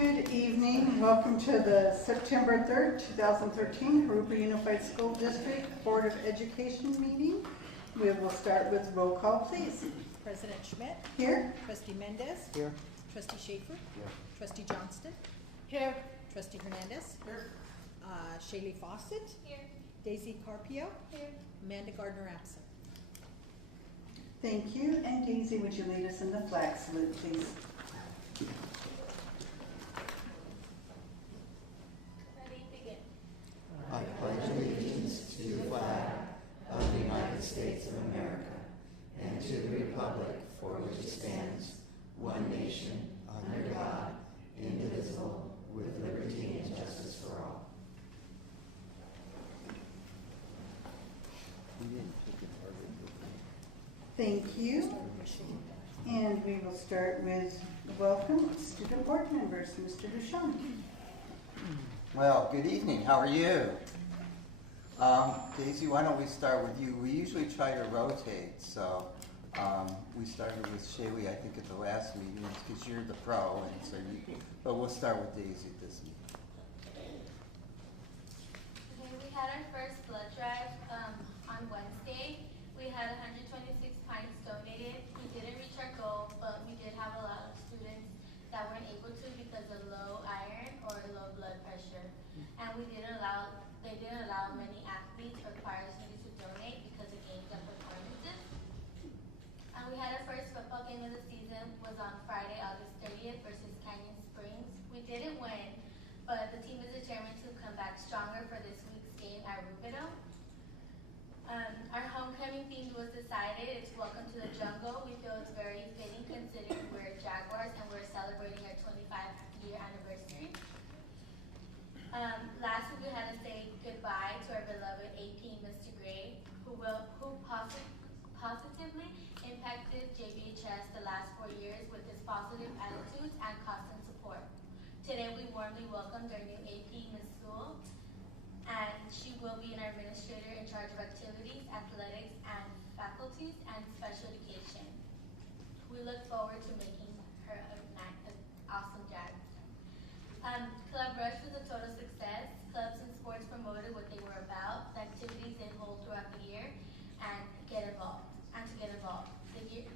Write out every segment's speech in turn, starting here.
Good evening. Welcome to the September 3rd, 2013 Jurupa Unified School District Board of Education meeting. We will start with roll call, please. President Schmidt. Here. Trustee Mendez. Here. Trustee Schaefer. Here. Trustee Johnston. Here. Trustee Hernandez. Here. Shaylee Fawcett. Here. Daisy Carpio. Here. Amanda Gardner absent. Thank you. And Daisy, would you lead us in the flag salute, please? Ready, begin. I pledge allegiance to the flag of the United States of America and to the republic for which it stands, one nation, under God, indivisible, with liberty and justice for all. Thank you. And we will start with welcome student board members. Mr. Duchamp. Well, good evening. How are you? Daisy, why don't we start with you? We usually try to rotate, so we started with Shaylee, I think, at the last meeting because you're the pro, and so but we'll start with Daisy at this meeting. Okay, we had our first blood drive on Wednesday. We had 126 pints donated. We didn't reach our goal, but we did have a lot of students that weren't able to because of low iron or low blood pressure. And they didn't allow many athletes or choir students to donate because of games and performances. And we had our first football game of the season was on Friday, August 30th versus Canyon Springs. We didn't win, but the team is determined to come back stronger for this week's game at Rubidoux. Our homecoming theme was decided. It's Welcome to the Jungle. We feel it's very fitting considering we're Jaguars and we're celebrating our 25-year anniversary. Last week we had to say goodbye to our beloved AP Mr. Gray, who positively impacted JBHS the last 4 years with his positive attitudes and constant support. Today we warmly welcomed our new AP, Ms. Sewell, and she will be an administrator in charge of activities, athletics, and faculties, and special education. We look forward to making her an awesome Jag. Club Rush was a total success. Clubs and sports promoted what they were about, the activities they hold throughout the year, and to get involved.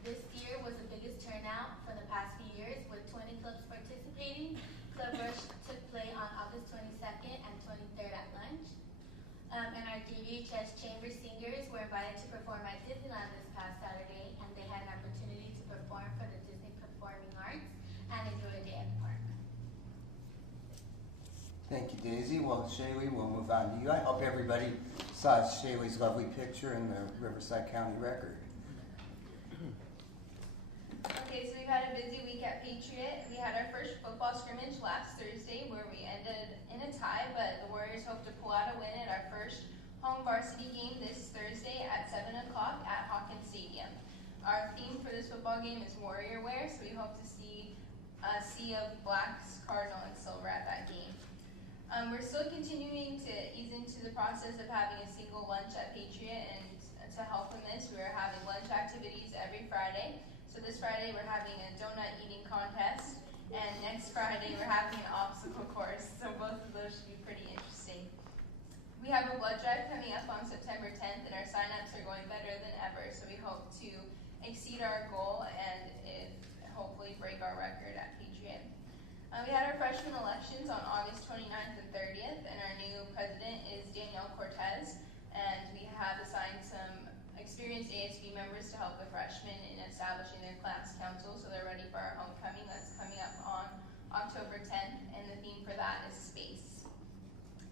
This year was the biggest turnout for the past few years, with 20 clubs participating. Club Rush took place on August 22nd and 23rd at lunch. And our JVHS Chamber Singers were invited to perform at Disneyland this past Saturday, and they had an opportunity to perform for the Disney Performing Arts and enjoy a day at the park. Thank you, Daisy. Well, Shaylee, we'll move on to you. I hope everybody saw Shaylee's lovely picture in the Riverside County Record. Okay, so we've had a busy week at Patriot. We had our first football scrimmage last Thursday where we ended in a tie, but the Warriors hope to pull out a win at our first home varsity game this Thursday at 7 o'clock at Hawkins Stadium. Our theme for this football game is Warrior Wear, so we hope to see a sea of blacks, cardinal, and silver at that game. We're still continuing to ease into the process of having a single lunch at Patriot, and to help in this, we're having lunch activities every Friday. So this Friday we're having a donut eating contest, and next Friday we're having an obstacle course, so both of those should be pretty interesting. We have a blood drive coming up on September 10th, and our sign-ups are going better than ever, so we hope to exceed our goal and hopefully break our record at Patriot. We had our freshman elections on August 29th and 30th, and our new president is Danielle Cortez, and we have assigned some experienced ASB members to help the freshmen in establishing their class council, so they're ready for our homecoming that's coming up on October 10th, and the theme for that is space.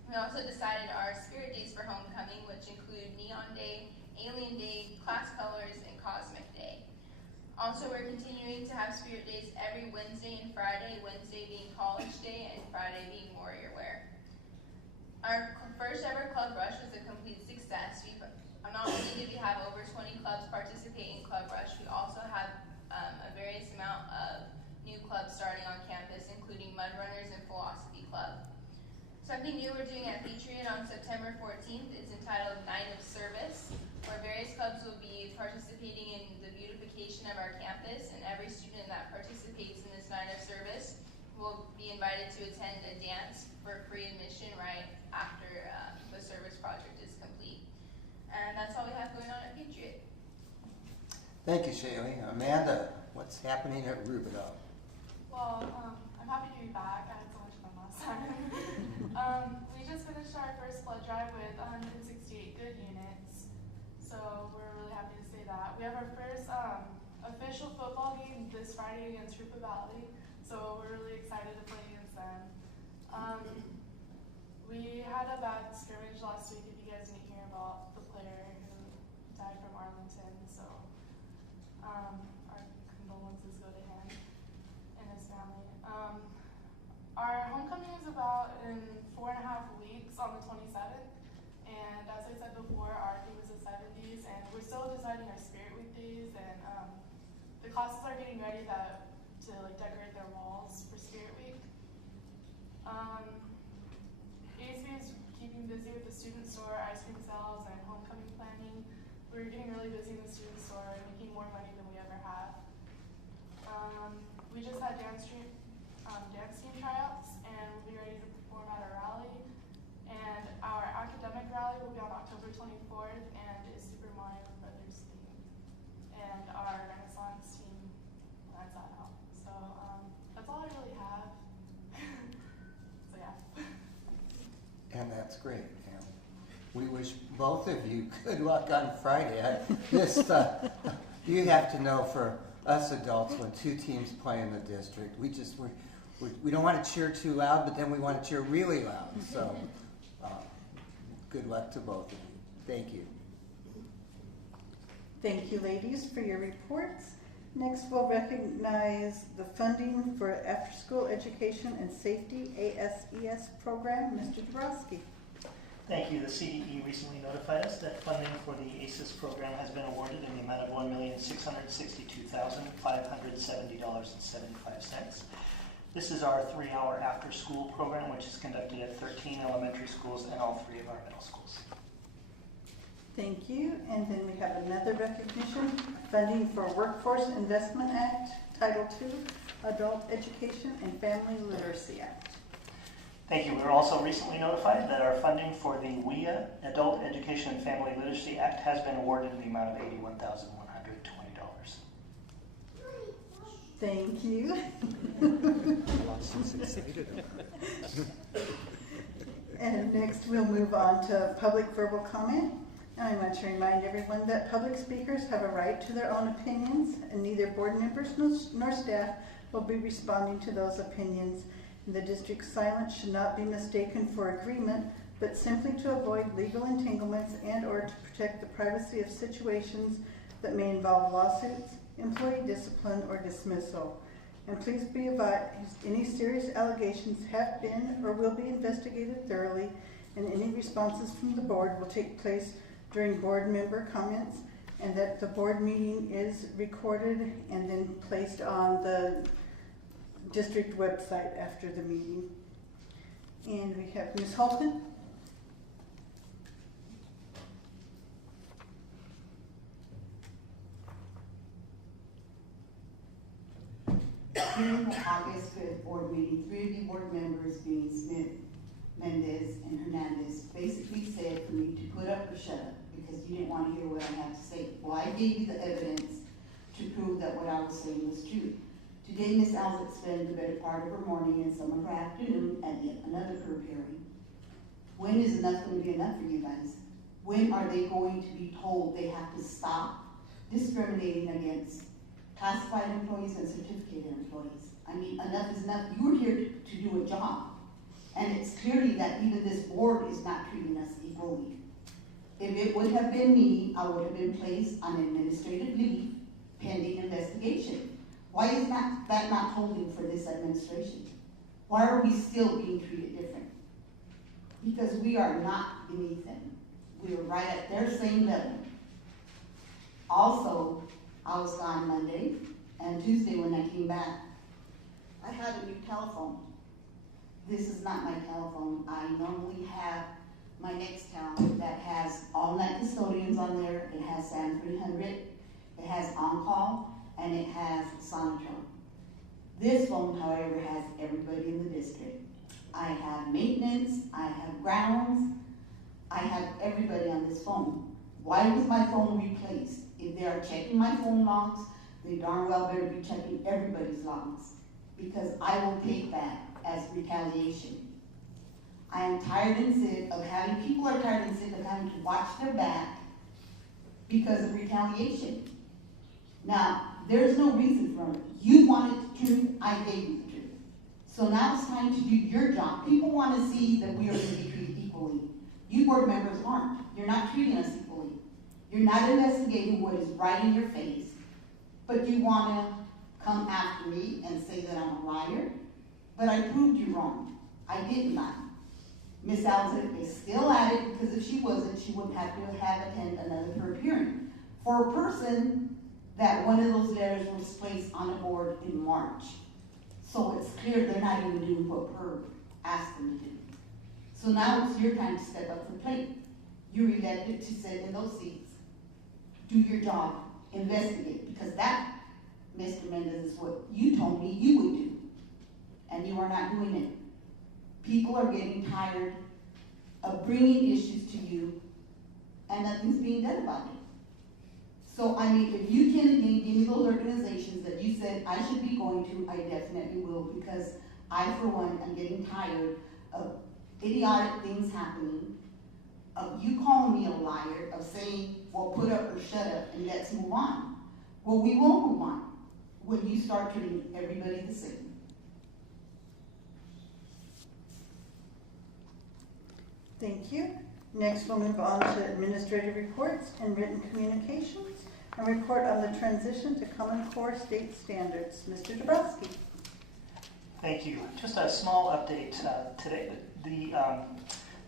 We also decided our spirit days for homecoming, which include Neon Day, Alien Day, Class Colors, and Cosmic Day. Also, we're continuing to have spirit days every Wednesday and Friday, Wednesday being College Day and Friday being Warrior Wear. Our first ever Club Rush was a complete success. Not only did we have over 20 clubs participate in Club Rush, we also have a various amount of new clubs starting on campus, including Mud Runners and Philosophy Club. Something new we're doing at Patriot on September 14th is entitled Night of Service, where various clubs will be participating in the beautification of our campus, and every student that participates in this night of service will will be invited to attend a dance for free admission right after the service project is complete. And that's all we have going on at Patriot. Thank you, Shaylee. Amanda, what's happening at Rubidoux? Well, I'm happy to be back. I had so much fun last time. We just finished our first blood drive with 168 good units, so we're really happy to say that. We have our first official football game this Friday against Jurupa Valley, so we're really excited to play against them. We had a bad scrimmage last week, if you guys didn't hear about the player who died from Arlington, so our condolences go to him and his family. Our homecoming is about in 4.5 weeks on the 27th, and as I said before, our theme is the 70s, and we're still deciding our Spirit Week days, and the classes are getting ready to like decorate their walls for Spirit Week. ASB is keeping busy with the student store, ice cream sales, and homecoming planning. We're getting really busy in the student store, making more money than we ever have. We just had dance team tryouts, and we'll be ready to perform at our rally. And our academic rally will be on October 24th, and is Super Mario Brothers themed. And our Renaissance team plans that out. So that's all I really have. So yeah. And that's great. And we wish both of you good luck on Friday. You have to know, for us adults, when two teams play in the district, we don't want to cheer too loud, but then we want to cheer really loud. So good luck to both of you. Thank you. Thank you, ladies, for your reports. Next, we'll recognize the funding for after-school education and safety ASES program. Mr. Dabrowski. Thank you. The CDE recently notified us that funding for the ASIS program has been awarded in the amount of $1,662,570.75. This is our 3-hour after-school program, which is conducted at 13 elementary schools and all 3 of our middle schools. Thank you. And then we have another recognition, funding for Workforce Investment Act, Title II, Adult Education and Family Literacy Act. Thank you. We were also recently notified that our funding for the WIA, Adult Education and Family Literacy Act, has been awarded in the amount of $81,120. Thank you. And next we'll move on to public verbal comment. And I want to remind everyone that public speakers have a right to their own opinions, and neither board members nor staff will be responding to those opinions. The district's silence should not be mistaken for agreement, but simply to avoid legal entanglements and or to protect the privacy of situations that may involve lawsuits, employee discipline, or dismissal. And please be advised, any serious allegations have been or will be investigated thoroughly, and any responses from the board will take place during board member comments, and that the board meeting is recorded and then placed on the district website after the meeting. And we have Ms. Holton. During the August 5th board meeting, 3 of the board members, being Smith, Mendez, and Hernandez, basically said for me to put up or shut up because you didn't want to hear what I had to say. Well, I gave you the evidence to prove that what I was saying was true. Today, Ms. Alzett spent the better part of her morning and some of her afternoon at yet another group hearing. When is enough going to be enough for you guys? When are they going to be told they have to stop discriminating against classified employees and certificated employees? I mean, enough is enough. You were here to do a job. And it's clearly that even this board is not treating us equally. If it would have been me, I would have been placed on administrative leave pending investigation. Why is that not holding for this administration? Why are we still being treated different? Because we are not beneath them. We are right at their same level. Also, I was gone Monday and Tuesday when I came back. I had a new telephone. This is not my telephone. I normally have my Nextel that has all night custodians on there. It has SAM 300, it has On-Call, and it has Sonotron. This phone, however, has everybody in the district. I have maintenance, I have grounds, I have everybody on this phone. Why was my phone replaced? If they are checking my phone logs, they darn well better be checking everybody's logs, because I will take that as retaliation. I am tired and sick of having, people are tired and sick of having to watch their back because of retaliation. Now, there's no reason for it. You wanted the truth, I gave you the truth. So now it's time to do your job. People want to see that we are going to be treated equally. You board members aren't. You're not treating us equally. You're not investigating what is right in your face, but you want to come after me and say that I'm a liar. But I proved you wrong. I didn't lie. Miss Alza is still at it, because if she wasn't, she wouldn't have to have attended another third hearing. For a person that one of those letters was placed on a board in March. So it's clear they're not even doing what PERB asked them to do. So now it's your time to step up to the plate. You're elected to sit in those seats. Do your job, investigate, because that, Mr. Mendez, is what you told me you would do. And you are not doing it. People are getting tired of bringing issues to you, and nothing's being done about it. So, I mean, if you can again give me those organizations that you said I should be going to, I definitely will, because I, for one, am getting tired of idiotic things happening, of you calling me a liar, of saying, well, put up or shut up, and let's move on. Well, we won't move on when you start treating everybody the same. Thank you. Next, we'll move on to administrative reports and written communications, and report on the transition to Common Core state standards. Mr. Dabrowski. Thank you. Just a small update today.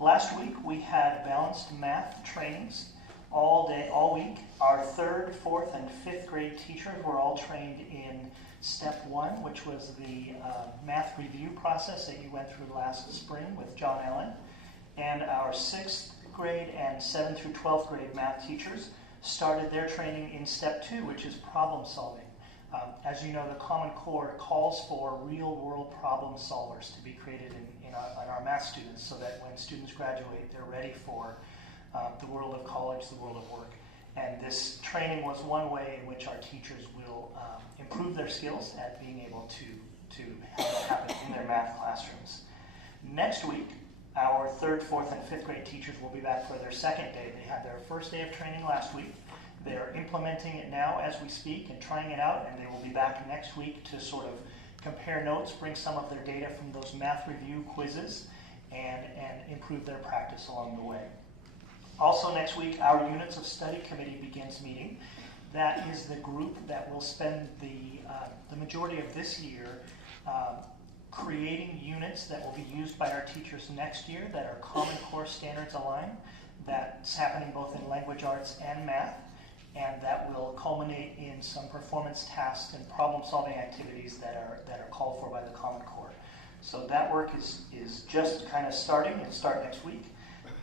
Last week we had balanced math trainings all day, all week. Our 3rd, 4th, and 5th grade teachers were all trained in Step 1, which was the math review process that you went through last spring with John Allen. And our 6th grade and 7th through 12th grade math teachers started their training in Step 2, which is problem solving. As you know, the Common Core calls for real-world problem solvers to be created in our math students, so that when students graduate, they're ready for the world of college, the world of work. And this training was one way in which our teachers will improve their skills at being able to have it happen in their math classrooms. Next week, our 3rd, 4th, and 5th grade teachers will be back for their 2nd day. They had their first day of training last week. They are implementing it now as we speak and trying it out, and they will be back next week to sort of compare notes, bring some of their data from those math review quizzes, and improve their practice along the way. Also next week, our Units of Study Committee begins meeting. That is the group that will spend the majority of this year creating units that will be used by our teachers next year that are Common Core standards aligned. That's happening both in language arts and math, and that will culminate in some performance tasks and problem-solving activities that are called for by the Common Core. So that work is just kind of starting. It'll start next week.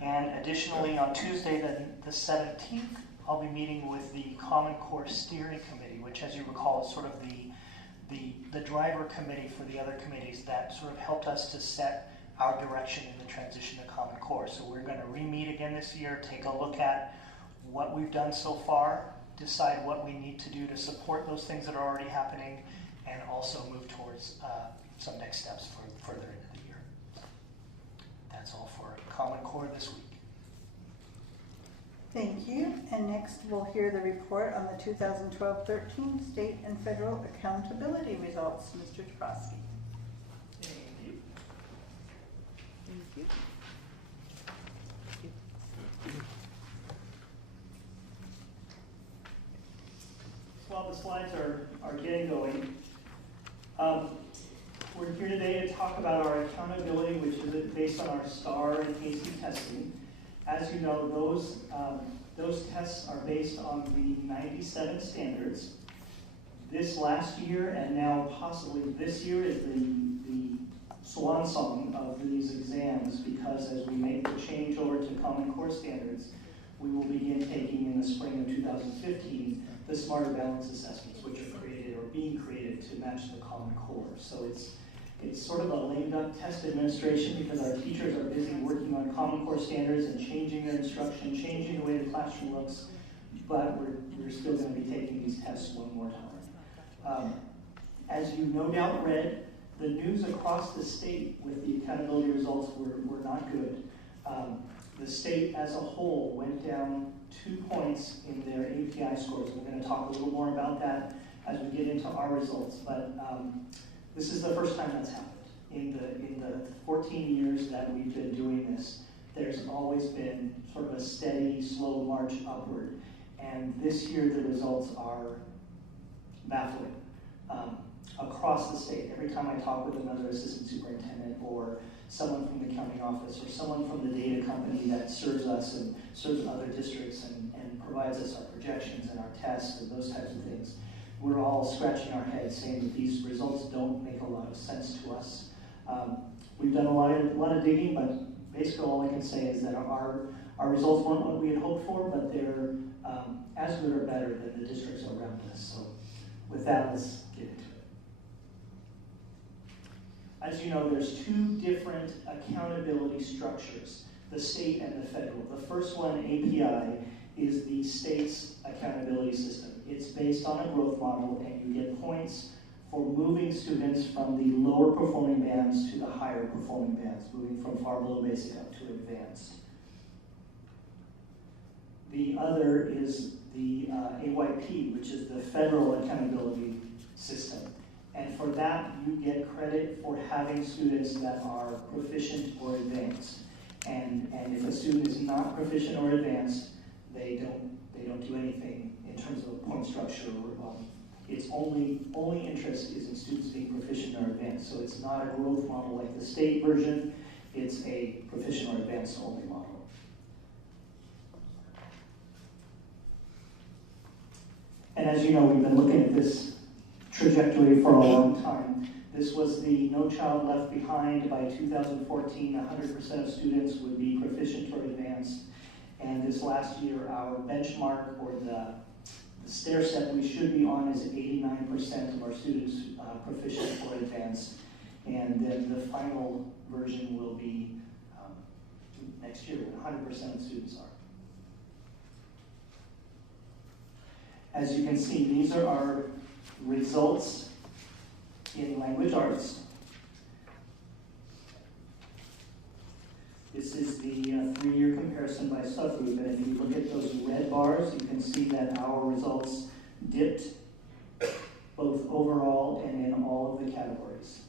And additionally, on Tuesday, the 17th, I'll be meeting with the Common Core Steering Committee, which, as you recall, is sort of the driver committee for the other committees that sort of helped us to set our direction in the transition to Common Core. So we're going to re-meet again this year, take a look at what we've done so far, decide what we need to do to support those things that are already happening, and also move towards some next steps for further into the year. That's all for Common Core this week. Thank you. And next, we'll hear the report on the 2012-13 state and federal accountability results. Mr. Dabrowski. Thank you. Thank you. While the slides are getting going, we're here today to talk about our accountability, which is based on our STAR and AC testing. As you know, those tests are based on the 97 standards. This last year, and now possibly this year, is the swan song of these exams, because as we make the change over to Common Core standards, we will begin taking in the spring of 2015 the Smarter Balance assessments, which are created or being created to match the Common Core. So it's sort of a lame duck test administration because our teachers are busy working on Common Core standards and changing their instruction, changing the way the classroom looks, but we're still going to be taking these tests one more time. As you no doubt read, the news across the state with the accountability results were not good. The state as a whole went down 2 points in their API scores. We're going to talk a little more about that as we get into our results, but this is the first time that's happened. In the 14 years that we've been doing this, there's always been sort of a steady, slow march upward. And this year the results are baffling. Across the state, every time I talk with another assistant superintendent or someone from the county office or someone from the data company that serves us and serves other districts and provides us our projections and our tests and those types of things, we're all scratching our heads saying that these results don't make a lot of sense to us. We've done a lot of digging, but basically all I can say is that our results weren't what we had hoped for, but they're as good or better than the districts around us. So with that, let's get into it. As you know, there's 2 different accountability structures, the state and the federal. The first one, API, is the state's accountability system. It's based on a growth model, and you get points for moving students from the lower performing bands to the higher performing bands, moving from far below basic up to advanced. The other is the AYP, which is the federal accountability system. And for that, you get credit for having students that are proficient or advanced. And if a student is not proficient or advanced, they don't do anything in terms of point structure. Its only interest is in students being proficient or advanced. So it's not a growth model like the state version. It's a proficient or advanced only model. And as you know, we've been looking at this trajectory for a long time. This was the No Child Left Behind. By 2014, 100% of students would be proficient or advanced. And this last year, our benchmark or the stair step we should be on is 89% of our students proficient or advanced. And then the final version will be next year when 100% of students are. As you can see, these are our results in language arts. This is the 3-year comparison by subgroup, and if you look at those red bars, you can see that our results dipped both overall and in all of the categories.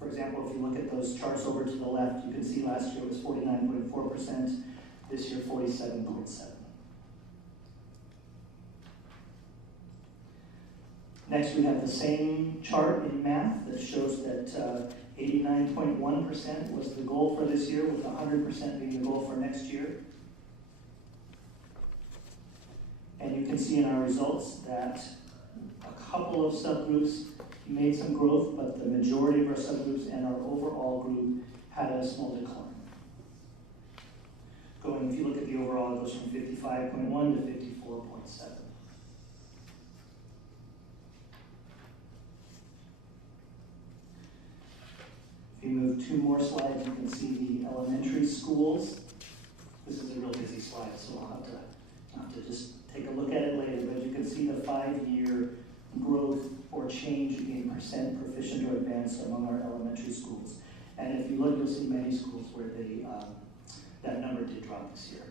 For example, if you look at those charts over to the left, you can see last year it was 49.4%, this year 47.7%. Next, we have the same chart in math that shows that 89.1% was the goal for this year, with 100% being the goal for next year. And you can see in our results that a couple of subgroups made some growth, but the majority of our subgroups and our overall group had a small decline. If you look at the overall, it goes from 55.1 to 54.7. If you move 2 more slides, you can see the elementary schools. This is a real busy slide, so I'll have to just take a look at it later, but you can see the 5-year growth or change in percent proficient or advanced among our elementary schools. And if you look, you'll see many schools where that number did drop this year.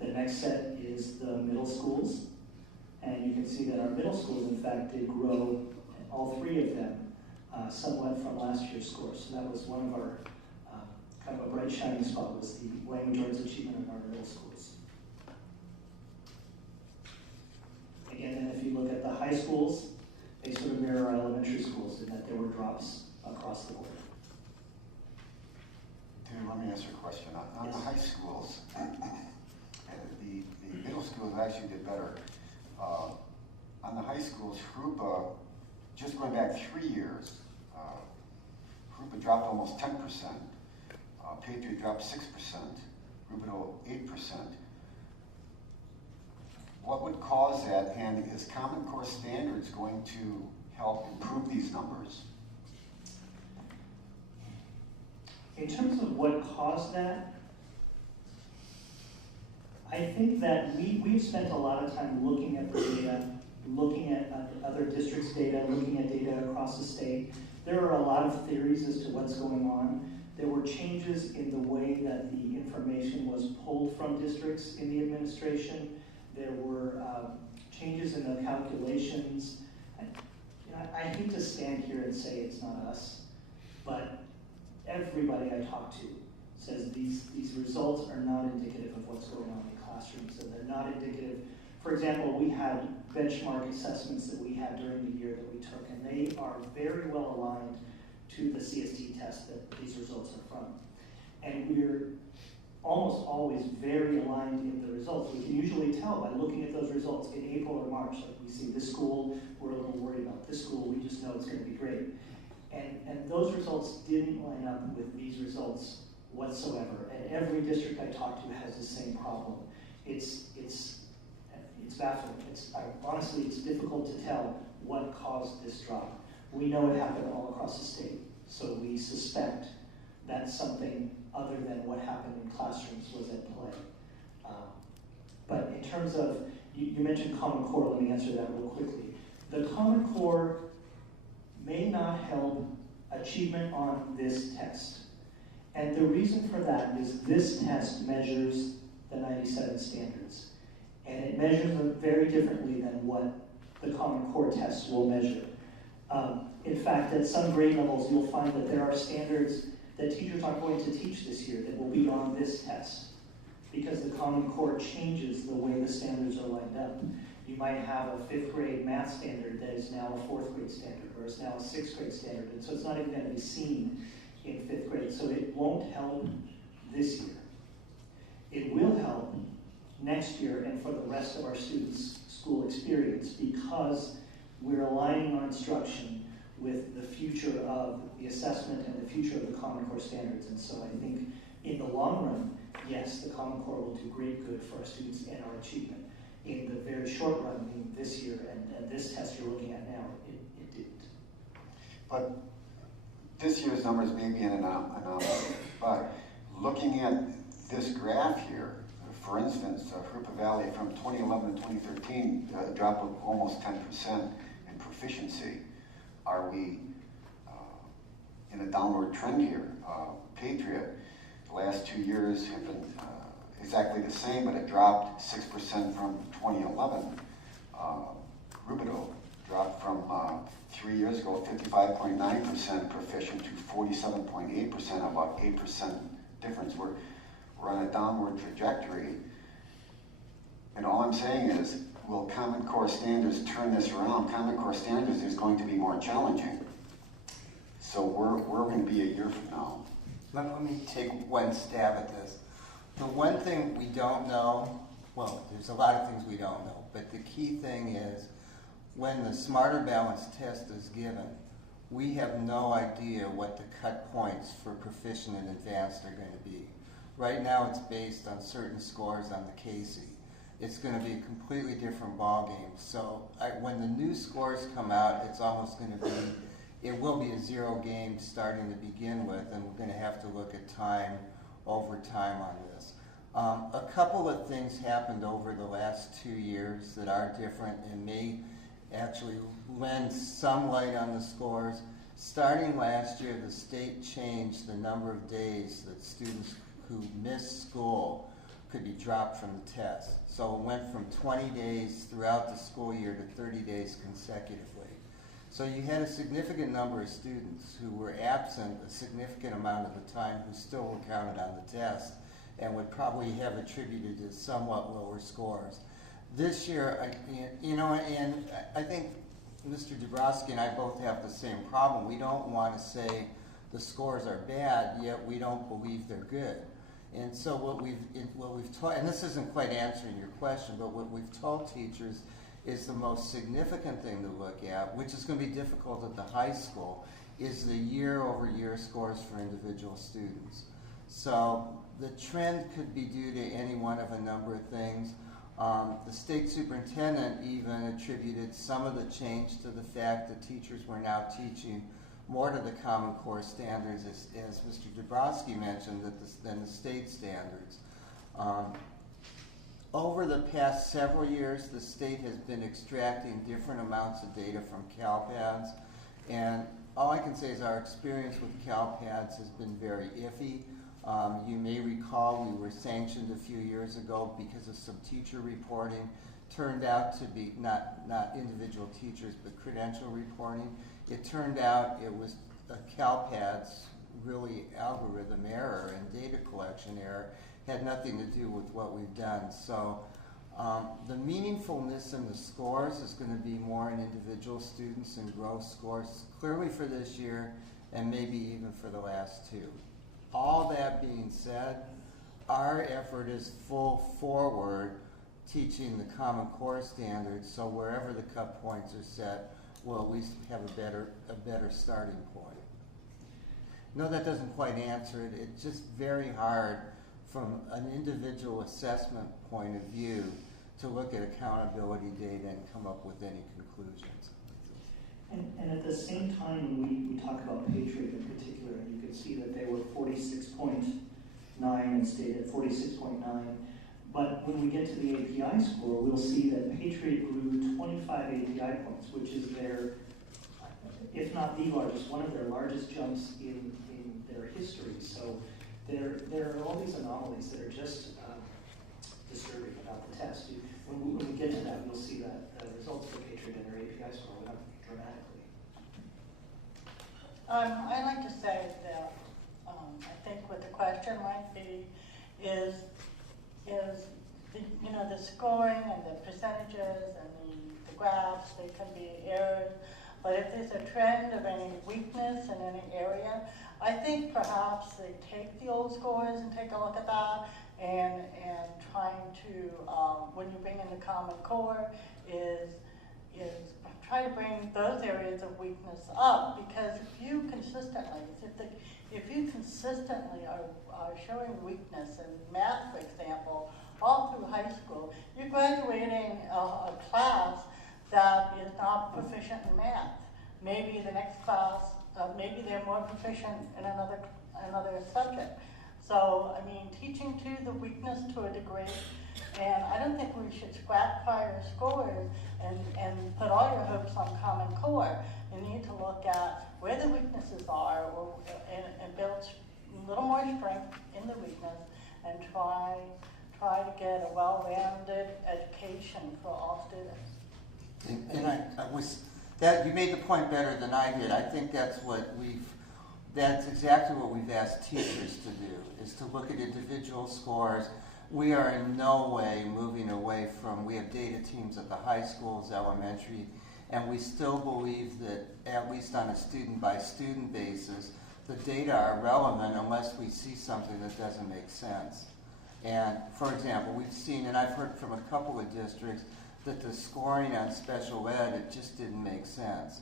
The next set is the middle schools. And you can see that our middle schools, in fact, did grow, all 3 of them, somewhat from last year's scores. So that was one of our kind of a bright shining spot, was the language arts achievement in our middle schools. Again, then if you look at the high schools, they sort of mirror our elementary schools in that there were drops across the board. David, let me ask you a question. On Yes. the high schools, the middle schools actually did better. On the high schools, Jurupa, just going back 3 years, Jurupa dropped almost 10%, Patriot dropped 6%, Rubino 8%. what would cause that, and is Common Core Standards going to help improve these numbers? In terms of what caused that, I think that we've spent a lot of time looking at the data, looking at other districts' data, looking at data across the state. There are a lot of theories as to what's going on. There were changes in the way that the information was pulled from districts in the administration. There were changes in the calculations. I hate to stand here and say it's not us, but everybody I talk to says these results are not indicative of what's going on in classrooms, and they're not indicative. For example, we had benchmark assessments that we had during the year that we took, and they are very well aligned to the CST test that these results are from. And we're almost always very aligned in the results. We can usually tell by looking at those results in April or March, like we see this school, we're a little worried about this school, we just know it's going to be great. And those results didn't line up with these results whatsoever. And every district I talk to has the same problem. It's baffling. Honestly, it's difficult to tell what caused this drop. We know it happened all across the state, so we suspect that something other than what happened in classrooms was at play. But in terms of, you mentioned Common Core, let me answer that real quickly. The Common Core may not help achievement on this test. And the reason for that is this test measures the 97 standards. And it measures them very differently than what the Common Core tests will measure. In fact, at some grade levels, you'll find that there are standards that teachers aren't going to teach this year that will be on this test because the Common Core changes the way the standards are lined up. You might have a 5th grade math standard that is now a 4th grade standard, or is now a 6th grade standard, and so it's not even going to be seen in 5th grade. So it won't help this year. It will help next year and for the rest of our students' school experience because we're aligning our instruction with the future of the assessment and the future of the Common Core standards. And so I think in the long run, yes, the Common Core will do great good for our students and our achievement. In the very short run, in this year and this test you're looking at now, it didn't. But this year's numbers may be an anomaly. But looking at this graph here, for instance, Jurupa Valley from 2011 to 2013 dropped of almost 10% in proficiency. Are we in a downward trend here? Patriot, the last 2 years have been exactly the same, but it dropped 6% from 2011. Rubidoux dropped from 3 years ago, 55.9% proficient to 47.8%, about 8% difference. We're on a downward trajectory. And all I'm saying is, will Common Core Standards turn this around? Common Core Standards is going to be more challenging. So we're going to be a year from now. Let me take one stab at this. The one thing we don't know, well, there's a lot of things we don't know, but the key thing is when the Smarter Balance test is given, we have no idea what the cut points for proficient and advanced are going to be. Right now it's based on certain scores on the Casey. It's going to be a completely different ballgame. So when the new scores come out, it's almost going to be, it will be a zero game starting to begin with, and we're going to have to look at time over time on this. A couple of things happened over the last 2 years that are different and may actually lend some light on the scores. Starting last year, the state changed the number of days that students who missed school could be dropped from the test. So it went from 20 days throughout the school year to 30 days consecutively. So you had a significant number of students who were absent a significant amount of the time who still were counted on the test and would probably have attributed to somewhat lower scores. This year, and I think Mr. Dabrowski and I both have the same problem. We don't want to say the scores are bad, yet we don't believe they're good. And so what we've taught, and this isn't quite answering your question, but what we've told teachers is the most significant thing to look at, which is going to be difficult at the high school, is the year-over-year scores for individual students. So the trend could be due to any one of a number of things. The state superintendent even attributed some of the change to the fact that teachers were now teaching more to the Common Core standards, as Mr. Dabrowski mentioned, than the state standards. Over the past several years, the state has been extracting different amounts of data from CalPads, and all I can say is our experience with CalPads has been very iffy. You may recall we were sanctioned a few years ago because of some teacher reporting. Turned out to be not individual teachers, but credential reporting. It turned out it was a CalPads really algorithm error and data collection error. Had nothing to do with what we've done. So the meaningfulness in the scores is going to be more in individual students and growth scores, clearly for this year and maybe even for the last two. All that being said, our effort is full forward teaching the Common Core standards, so wherever the cut points are set, we'll at least have a better starting point. No, that doesn't quite answer it. It's just very hard from an individual assessment point of view to look at accountability data and come up with any conclusions. And at the same time, when we talk about Patriot in particular, and you can see that they were 46.9 and stayed at 46.9. But when we get to the API score, we'll see that Patriot grew 25 API points, which is their, if not the largest, one of their largest jumps in their history. So there are all these anomalies that are just disturbing about the test. When we get to that, we'll see that the results for Patriot and their API score went up dramatically. I'd like to say that I think what the question might be is the scoring and the percentages and the graphs, they can be errors, but if there's a trend of any weakness in any area, I think perhaps they take the old scores and take a look at that and trying to, when you bring in the Common Core, is try to bring those areas of weakness up, because if you consistently are showing weakness in math, for example, all through high school, you're graduating a class that is not proficient in math. Maybe the next class, maybe they're more proficient in another subject. So, I mean, teaching to the weakness to a degree, and I don't think we should scrap prior scores and put all your hopes on Common Core. You need to look at where the weaknesses are and build a little more strength in the weakness and try to get a well-rounded education for all students. And you made the point better than I did. I think that's exactly what we've asked teachers to do, is to look at individual scores. We are in no way moving away from, we have data teams at the high schools, elementary, and we still believe that, at least on a student-by-student basis, the data are relevant unless we see something that doesn't make sense. And, for example, we've seen, and I've heard from a couple of districts, that the scoring on special ed, it just didn't make sense.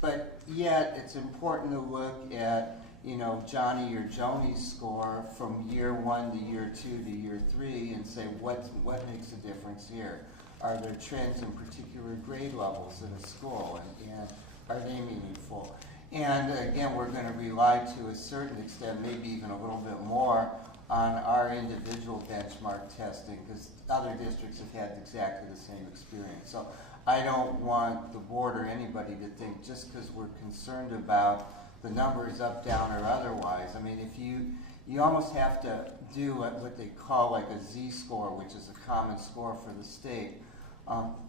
But yet, it's important to look at, Johnny or Joni's score from year 1 to year 2 to year 3 and say, what makes a difference here? Are there trends in particular grade levels in a school, and are they meaningful? And again, we're going to rely to a certain extent, maybe even a little bit more, on our individual benchmark testing, because other districts have had exactly the same experience. So I don't want the board or anybody to think just because we're concerned about the numbers up, down, or otherwise. I mean, if you almost have to do what they call like a Z-score, which is a common score for the state.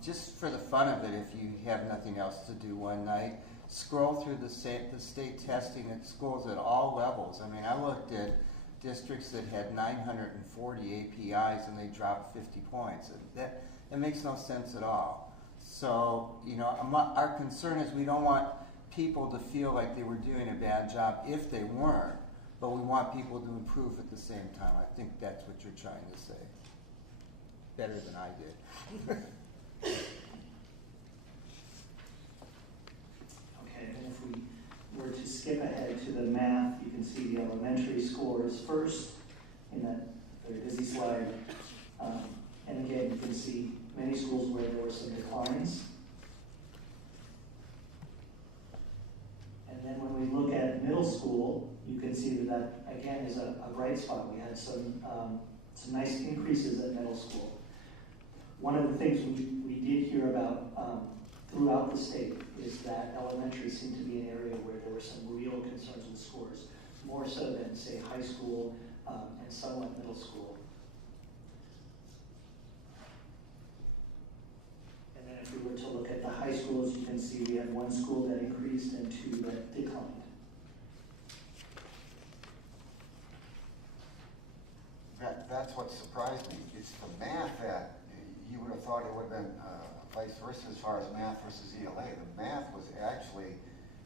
Just for the fun of it, if you have nothing else to do one night, scroll through the state testing at schools at all levels. I mean, I looked at districts that had 940 APIs and they dropped 50 points. That makes no sense at all. So, our concern is we don't want people to feel like they were doing a bad job if they weren't, but we want people to improve at the same time. I think that's what you're trying to say. Better than I did. Okay, and if we were to skip ahead to the math, you can see the elementary scores first in that very busy slide. many schools where there were some declines. And then when we look at middle school, you can see that that again is a bright spot. We had some nice increases at middle school. One of the things we did hear about throughout the state is that elementary seemed to be an area where there were some real concerns with scores, more so than, say, high school and somewhat middle school. And then if we were to look at the high schools, you can see we had one school that increased and two that declined. That's what surprised me. It's the math that you would have thought it would have been vice versa as far as math versus ELA. The math was actually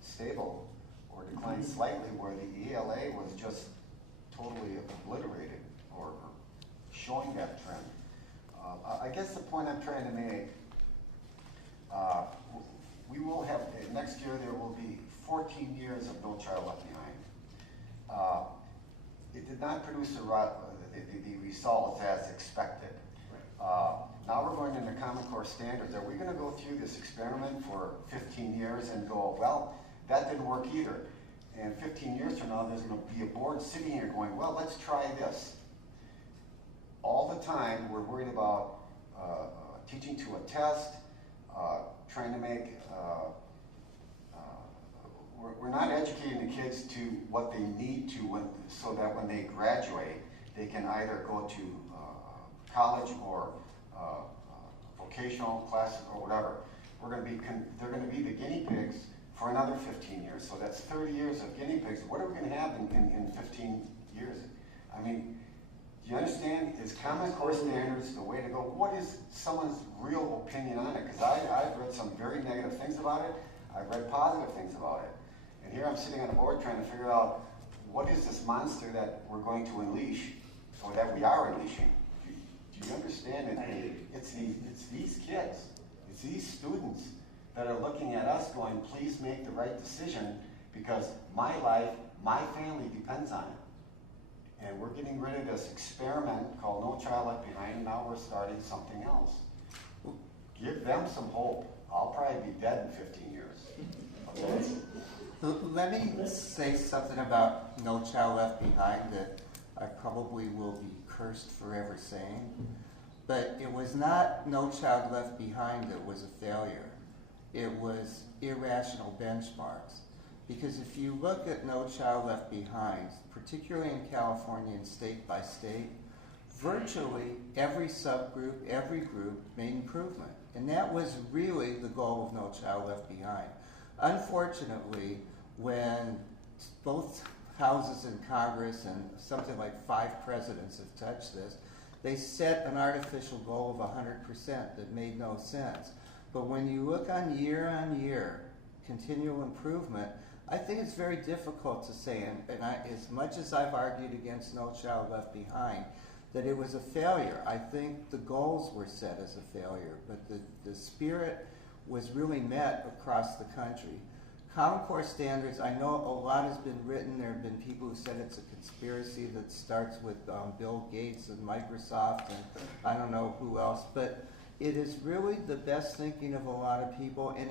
stable or declined slightly, where the ELA was just totally obliterated or showing that trend. I guess the point I'm trying to make, we will have, next year there will be 14 years of No Child Left Behind. It did not produce the results as expected. Now we're going into Common Core standards. Are we going to go through this experiment for 15 years and go, well, that didn't work either. And 15 years from now, there's going to be a board sitting here going, well, let's try this. All the time, we're worried about teaching to a test, trying to make, we're not educating the kids to what they need to so that when they graduate, they can either go to college or vocational classes or whatever. They're going to be the guinea pigs for another 15 years. So that's 30 years of guinea pigs. What are we going to have in 15 years? I mean, do you understand? Is Common Core standards the way to go? What is someone's real opinion on it? Because I've read some very negative things about it. I've read positive things about it. And here I'm sitting on a board trying to figure out what is this monster that we're going to unleash, or that we are unleashing. Do you understand it? It's these kids, it's these students that are looking at us going, please make the right decision, because my life, my family depends on it. And we're getting rid of this experiment called No Child Left Behind, and now we're starting something else. Give them some hope. I'll probably be dead in 15 years. Okay? Let me say something about No Child Left Behind that I probably will be cursed forever saying. But it was not No Child Left Behind that was a failure. It was irrational benchmarks. Because if you look at No Child Left Behind, particularly in California and state by state, virtually every subgroup, every group made improvement. And that was really the goal of No Child Left Behind. Unfortunately, when both houses in Congress and something like 5 presidents have touched this, they set an artificial goal of 100% that made no sense. But when you look on year continual improvement, I think it's very difficult to say, and as much as I've argued against No Child Left Behind, that it was a failure. I think the goals were set as a failure, but the spirit was really met across the country. Common Core standards, I know a lot has been written. There have been people who said it's a conspiracy that starts with Bill Gates and Microsoft and I don't know who else, but it is really the best thinking of a lot of people, and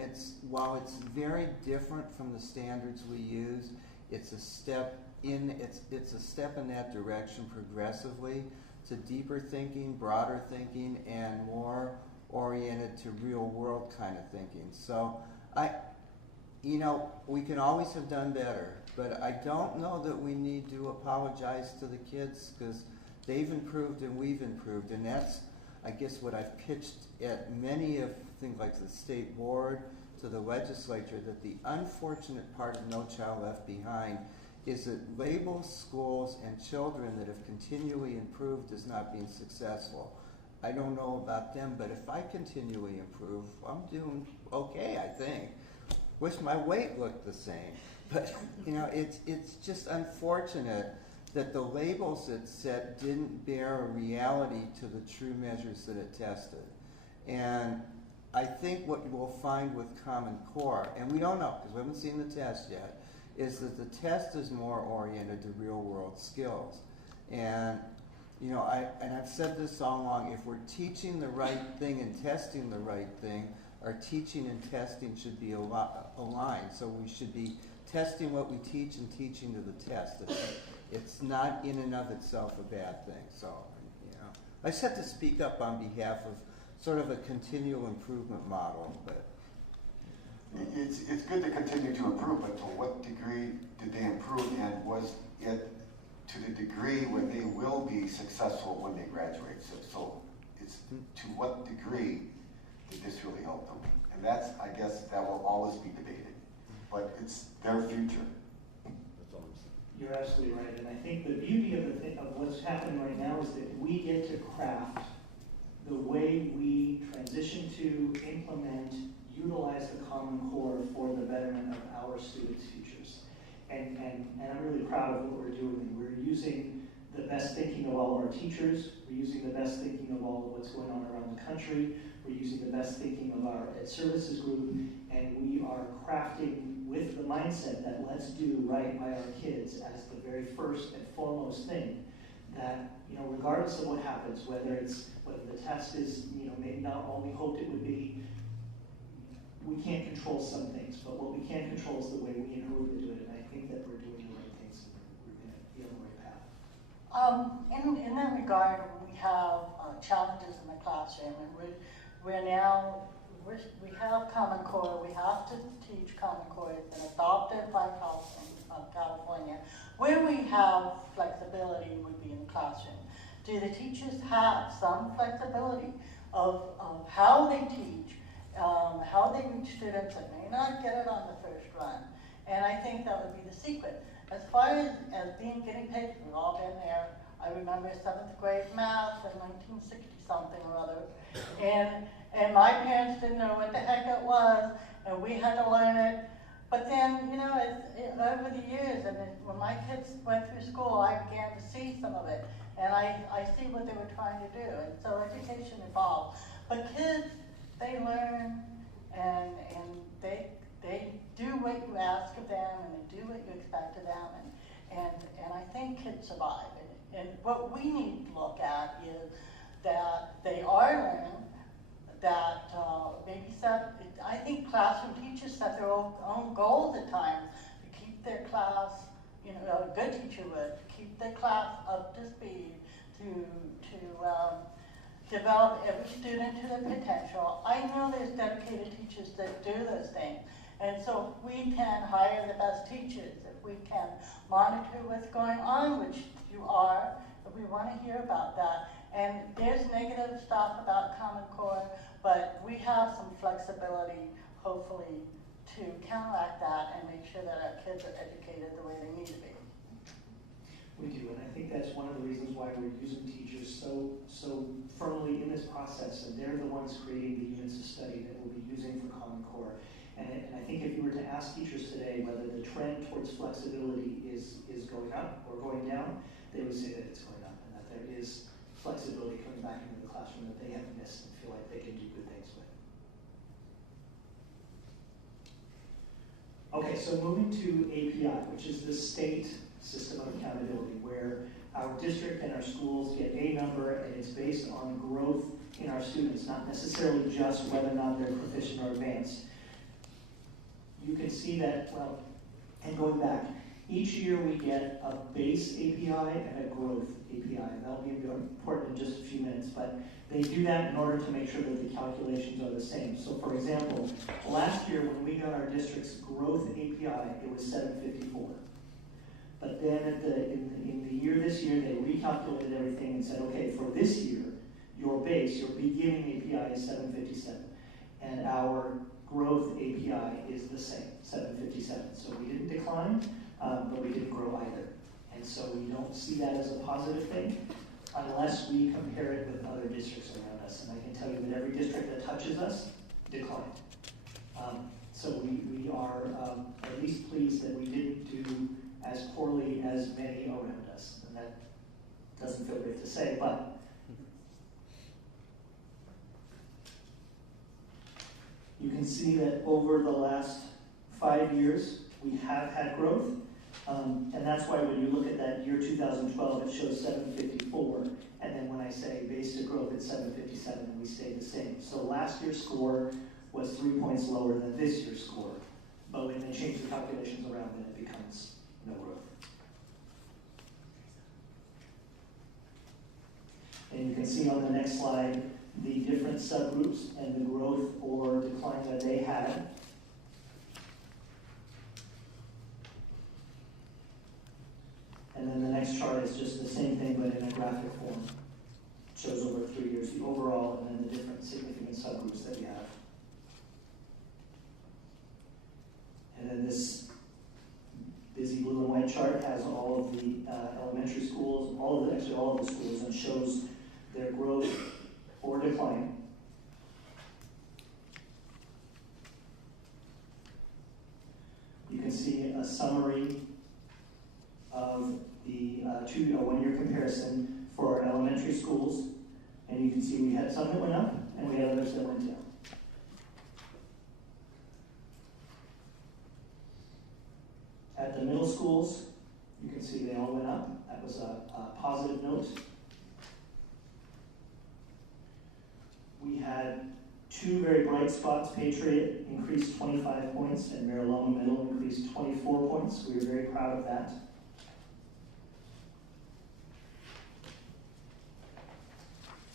while it's very different from the standards we use, it's a step in that direction progressively to deeper thinking, broader thinking, and more oriented to real world kind of thinking. So we can always have done better, but I don't know that we need to apologize to the kids, because they've improved and we've improved, and that's, I guess, what I've pitched at many of things like the state board to the legislature, that the unfortunate part of No Child Left Behind is it labels schools and children that have continually improved as not being successful. I don't know about them, but if I continually improve, I'm doing okay, I think. Wish my weight looked the same. But, it's just unfortunate that the labels it set didn't bear a reality to the true measures that it tested. And I think what we'll find with Common Core, and we don't know because we haven't seen the test yet, is that the test is more oriented to real world skills. And, you know, I've said this all along, if we're teaching the right thing and testing the right thing, our teaching and testing should be aligned. So we should be testing what we teach and teaching to the test. It's not in and of itself a bad thing. So, you know, I just have to speak up on behalf of sort of a continual improvement model, but It's good to continue to improve, but to what degree did they improve, and was it to the degree where they will be successful when they graduate? So it's to what degree did this really help them? And that's, I guess, that will always be debated, but it's their future. That's all I'm saying. You're absolutely right, and I think the beauty of of what's happening right now is that we get to craft the way we transition to implement, utilize the Common Core for the betterment of our students' futures. And I'm really proud of what we're doing. We're using the best thinking of all of our teachers. We're using the best thinking of all of what's going on around the country. We're using the best thinking of our Ed Services group, and we are crafting with the mindset that let's do right by our kids as the very first and foremost thing. That, you know, regardless of what happens, whether the test is, you know, maybe not what we hoped it would be, we can't control some things, but what we can control is the way we and Jurupa do it, and I think that we're doing the right things and we're going to be on the right path. In that regard, we have challenges in the classroom, and we have Common Core. We have to teach Common Core. It's been adopted by California. Where we have flexibility would be in the classroom. Do the teachers have some flexibility of how they teach? How they reach students that may not get it on the first run. And I think that would be the secret. As far as being guinea pigs, we've all been there. I remember 7th grade math in 1960-something or other. And my parents didn't know what the heck it was, and we had to learn it. But then, you know, over the years, and when my kids went through school, I began to see some of it. And I see what they were trying to do. And so education evolved. But kids, they learn, and they do what you ask of them, and they do what you expect of them, and I think kids survive. And what we need to look at is that they are learning, that I think classroom teachers set their own goals at times to keep their class, you know, a good teacher would, to keep their class up to speed, to develop every student to their potential. I know there's dedicated teachers that do those things. And so if we can hire the best teachers, if we can monitor what's going on, which you are, if we want to hear about that. And there's negative stuff about Common Core, but we have some flexibility, hopefully, to counteract that and make sure that our kids are educated the way they need to be. We do, and I think that's one of the reasons why we're using teachers so firmly in this process, and they're the ones creating the units of study that we'll be using for Common Core. And I think if you were to ask teachers today whether the trend towards flexibility is going up or going down, they would say that it's going up, and that there is flexibility coming back into the classroom that they have missed and feel like they can do good things with. Okay, so moving to API, which is the state system of accountability, where our district and our schools get a number, and it's based on growth in our students, not necessarily just whether or not they're proficient or advanced. You can see that, well, and going back, each year we get a base API and a growth API. That'll be important in just a few minutes, but they do that in order to make sure that the calculations are the same. So for example, last year when we got our district's growth API, it was 754. But then in the year this year, they recalculated everything and said, okay, for this year, your base, your beginning API is 757. And our growth API is the same, 757. So we didn't decline, but we didn't grow either. And so we don't see that as a positive thing unless we compare it with other districts around us. And I can tell you that every district that touches us declined. So we are at least pleased that we didn't do as poorly as many around us. And that doesn't feel great to say, but you can see that over the last 5 years, we have had growth. And that's why when you look at that year 2012, it shows 754. And then when I say basic growth, it's 757, and we stayed the same. So last year's score was 3 points lower than this year's score. But when they change the calculations around, then it becomes no growth. And you can see on the next slide the different subgroups and the growth or decline that they had. And then the next chart is just the same thing, but in a graphic form. It shows over 3 years the overall and then the different significant subgroups that we have. And then this busy blue and white chart has all of the elementary schools, actually all of the schools, and shows their growth or decline. You can see a summary of the one-year comparison for our elementary schools, and you can see we had some that went up and we had others that went down. At the middle schools, you can see they all went up. That was a positive note. We had two very bright spots. Patriot increased 25 points and Mariloma Middle increased 24 points. We were very proud of that.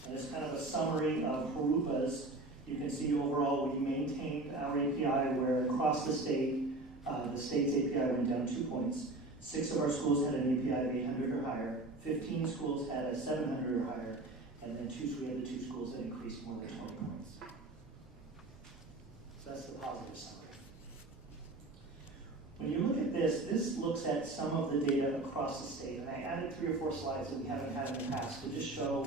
And it's kind of a summary of Jurupa's. You can see overall we maintained our API where across the state's API went down 2 points. 6 of our schools had an API of 800 or higher. 15 schools had a 700 or higher. And then we had the 2 schools that increased more than 20 points. So that's the positive summary. When you look at this looks at some of the data across the state. And I added 3 or 4 slides that we haven't had in the past to just show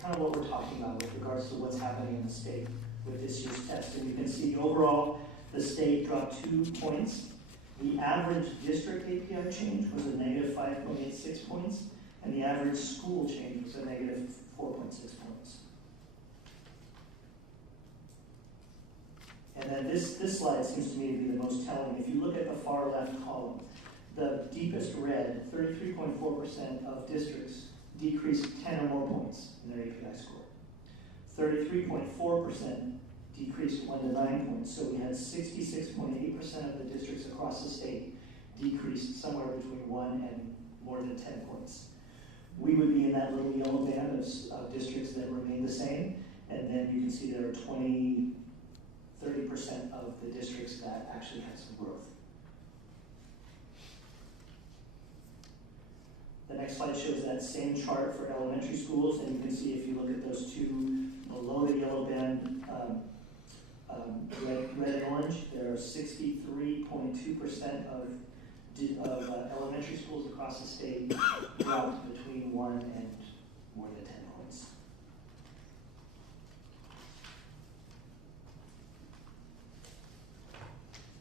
kind of what we're talking about with regards to what's happening in the state with this year's test. And you can see overall the state dropped 2 points. The average district API change was a negative 5.86 points, and the average school change was a negative 4.6 points. And then this slide seems to me to be the most telling. If you look at the far left column, the deepest red, 33.4% of districts decreased 10 or more points in their API score. 33.4% decreased 1 to 9 points. So we had 66.8% of the districts across the state decreased somewhere between 1 and more than 10 points. We would be in that little yellow band of districts that remain the same, and then you can see there are 30% of the districts that actually had some growth. The next slide shows that same chart for elementary schools, and you can see if you look at those two below the yellow band, red and orange, there are 63.2% of elementary schools across the state dropped between 1 and more than 10 points.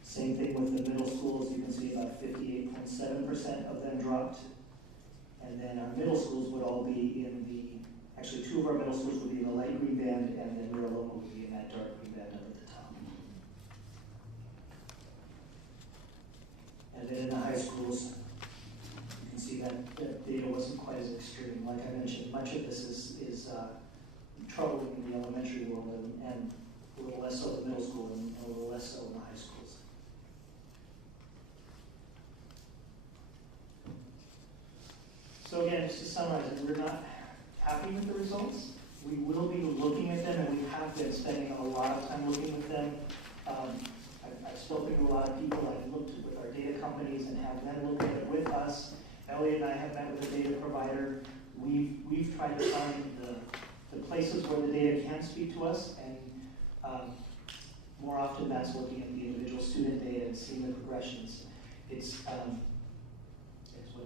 Same thing with the middle schools. You can see about 58.7% of them dropped. And then our middle schools would all be in actually 2 of our middle schools would be in the light green band, and then Mariloma would be in that dark green band up at the top. And then in the high schools, you can see that data wasn't quite as extreme. Like I mentioned, much of this is troubling in the elementary world and a little less so in the middle school and a little less so in the high schools. So again, just to summarize it, we're not happy with the results. We will be looking at them, and we have been spending a lot of time looking at them. I've spoken to a lot of people. I've looked with our data companies and have them look at it with us. Elliot and I have met with a data provider. We've tried to find the places where the data can speak to us, and more often that's looking at the individual student data and seeing the progressions. It's what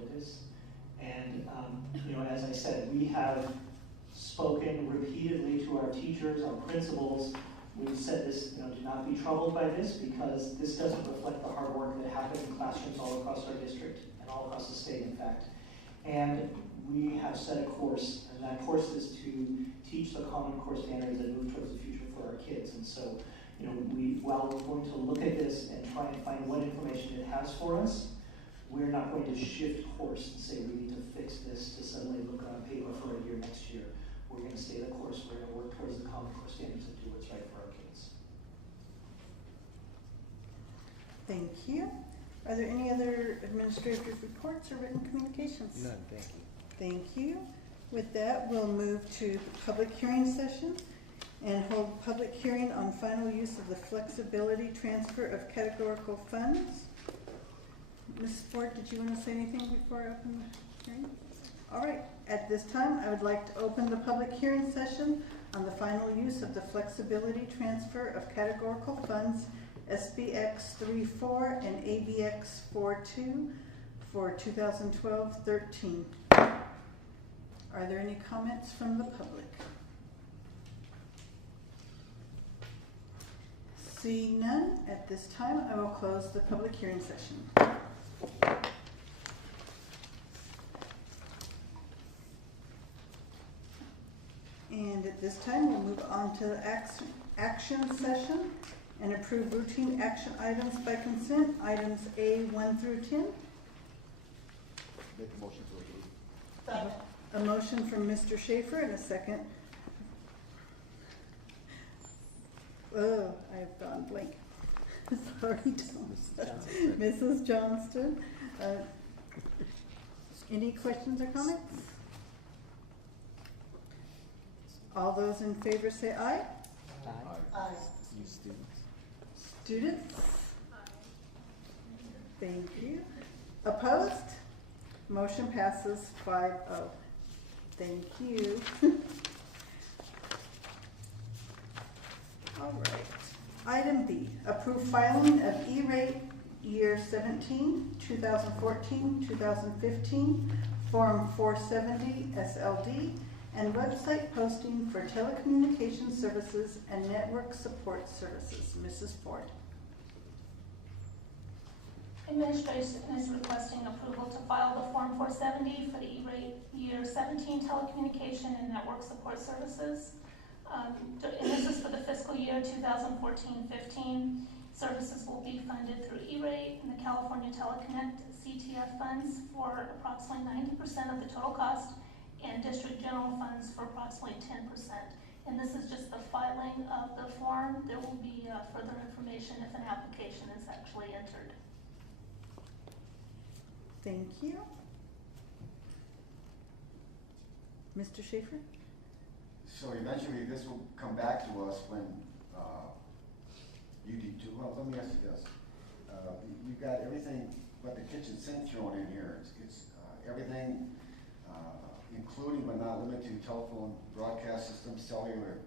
it is. And as I said, we have spoken repeatedly to our teachers, our principals. We've said this, do not be troubled by this, because this doesn't reflect the hard work that happens in classrooms all across our district and all across the state, in fact. And we have set a course, and that course is to teach the Common Core standards that move towards the future for our kids. And so, while we're going to look at this and try and find what information it has for us, we're not going to shift course and say we need to fix this to suddenly look on paper for a year next year. We're going to stay the course. We're going to work towards the Common Core standards and do what's right for our kids. Thank you. Are there any other administrative reports or written communications? None, thank you. Thank you. With that, we'll move to public hearing session and hold public hearing on final use of the flexibility transfer of categorical funds. Ms. Ford, did you want to say anything before I open the hearing? All right. At this time, I would like to open the public hearing session on the final use of the flexibility transfer of categorical funds SBX 34 and ABX 42 for 2012-13. Are there any comments from the public? Seeing none, at this time I will close the public hearing session. And at this time we'll move on to the action session and approve routine action items by consent, items A 1 through 10. Make a motion to approve. Second. A motion from Mr. Schaefer and a second. Oh, I've gone blank. Sorry, Mrs. Johnston. Any questions or comments? All those in favor say aye. Aye. You students. Students? Thank you. Opposed? Motion passes 5-0. Thank you. All right. Item B, approve filing of E-rate year 17, 2014, 2015, Form 470 SLD, and website posting for telecommunications services and network support services. Mrs. Ford. Administration is requesting approval to file the Form 470 for the E-rate year 17 telecommunication and network support services. And this is for the fiscal year 2014-15. Services will be funded through E-rate and the California Teleconnect CTF funds for approximately 90% of the total cost, and district general funds for approximately 10%. And this is just the filing of the form. There will be further information if an application is actually entered. Thank you. Mr. Schaefer? So eventually this will come back to us when UD2, well, let me ask you this. You got everything but the kitchen sink thrown in here. It's everything, including but not limited to telephone broadcast systems, cellular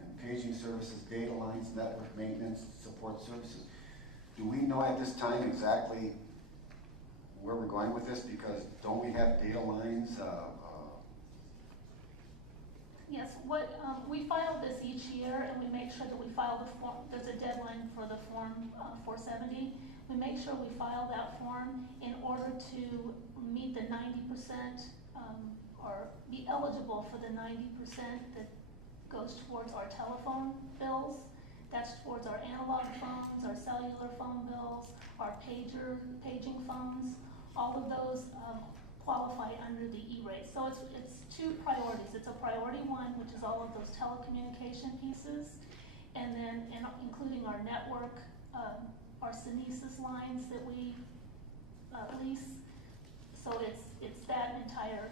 and paging services, data lines, network maintenance, support services. Do we know at this time exactly where we're going with this? Because don't we have data lines? Yes, we file this each year, and we make sure that we file the form. There's a deadline for the Form 470. We make sure we file that form in order to meet the 90% or be eligible for the 90% that goes towards our telephone bills. That's towards our analog phones, our cellular phone bills, our paging phones. All of those qualify under the E-rate. So it's two priorities. It's a priority one, which is all of those telecommunication pieces, and then including our network, our Synesis lines that we lease. So it's that entire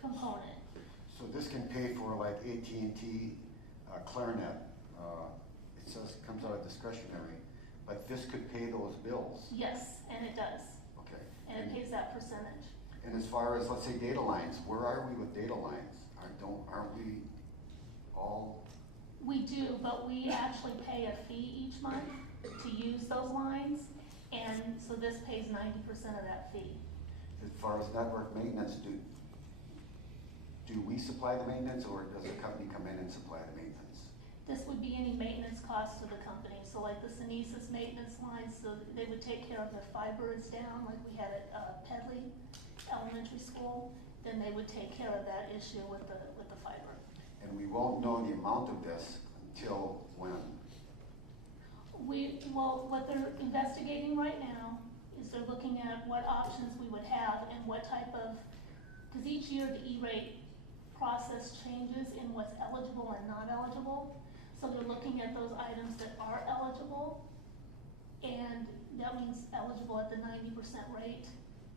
component. So this can pay for like AT&T, Clarinet. It says it comes out of discretionary, but this could pay those bills. Yes, and it does. Okay. And it pays that percentage. And as far as, let's say, data lines, where are we with data lines? Aren't we all? We do, but we actually pay a fee each month to use those lines, and so this pays 90% of that fee. As far as network maintenance, do we supply the maintenance, or does the company come in and supply the maintenance? This would be any maintenance cost to the company. So like the Synesis maintenance lines, so they would take care of the fiber is down, like we had at Pedley Elementary School, then they would take care of that issue with the fiber. And we won't know the amount of this until when? What they're investigating right now is is they're looking at what options we would have and what type of, because each year the E-rate process changes in what's eligible and not eligible. So they're looking at those items that are eligible, and that means eligible at the 90% rate.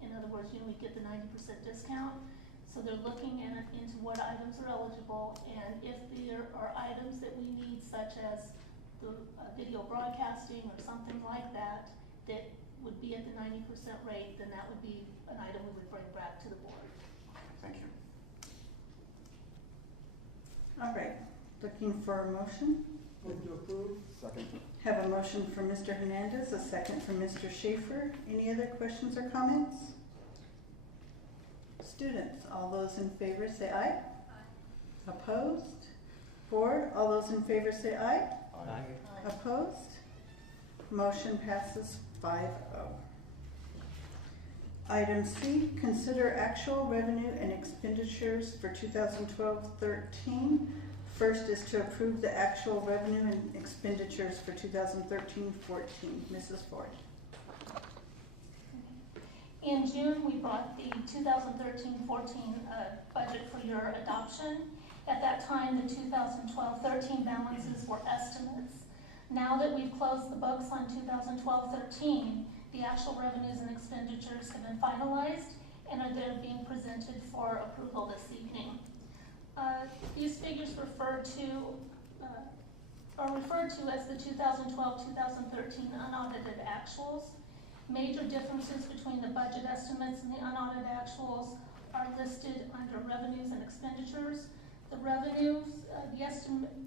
In other words, we get the 90% discount. So they're looking into what items are eligible, and if there are items that we need, such as the video broadcasting or something like that, that would be at the 90% rate, then that would be an item we would bring back to the board. Thank you. All right, looking for a motion? Move to approve. Second. Have a motion from Mr. Hernandez, a second from Mr. Schaefer. Any other questions or comments? Students, all those in favor say aye. Aye. Opposed? Board, all those in favor say aye. Aye. Opposed? Motion passes 5-0. Item C, consider actual revenue and expenditures for 2012-13. First is to approve the actual revenue and expenditures for 2013-14. Mrs. Ford. In June, we brought the 2013-14 budget for your adoption. At that time, the 2012-13 balances were estimates. Now that we've closed the books on 2012-13, the actual revenues and expenditures have been finalized and they're being presented for approval this evening. These figures are referred to as the 2012-2013 unaudited actuals. Major differences between the budget estimates and the unaudited actuals are listed under revenues and expenditures. The revenues,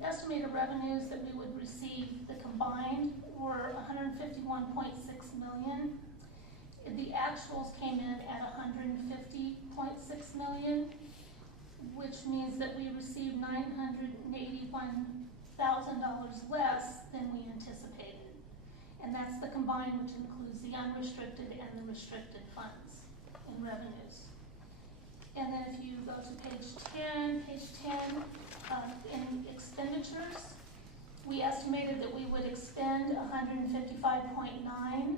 estimated revenues that we would receive, the combined, were $151.6 million. The actuals came in at $150.6 million, which means that we received $981,000 less than we anticipated. And that's the combined, which includes the unrestricted and the restricted funds in revenues. And then if you go to page 10, in expenditures, we estimated that we would expend $155.9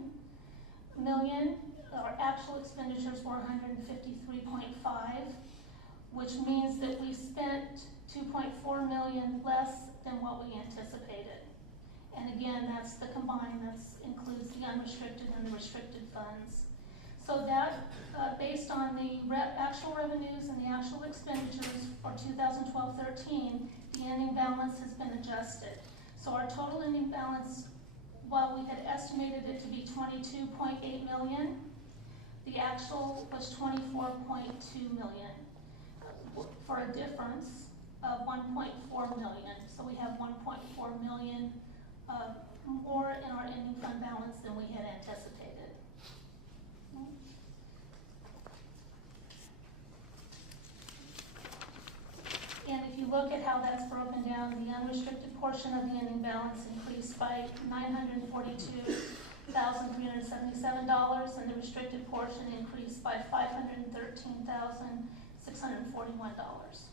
million. Our actual expenditures were $153.5, which means that we spent $2.4 million less than what we anticipated. And again, that's the combined, that includes the unrestricted and the restricted funds. So that, based on the actual revenues and the actual expenditures for 2012-13, the ending balance has been adjusted. So our total ending balance, while we had estimated it to be $22.8 million, the actual was $24.2 million, for a difference of $1.4 million. So we have $1.4 million more in our ending fund balance than we had anticipated. And if you look at how that's broken down, the unrestricted portion of the ending balance increased by $942,377, and the restricted portion increased by $513,641.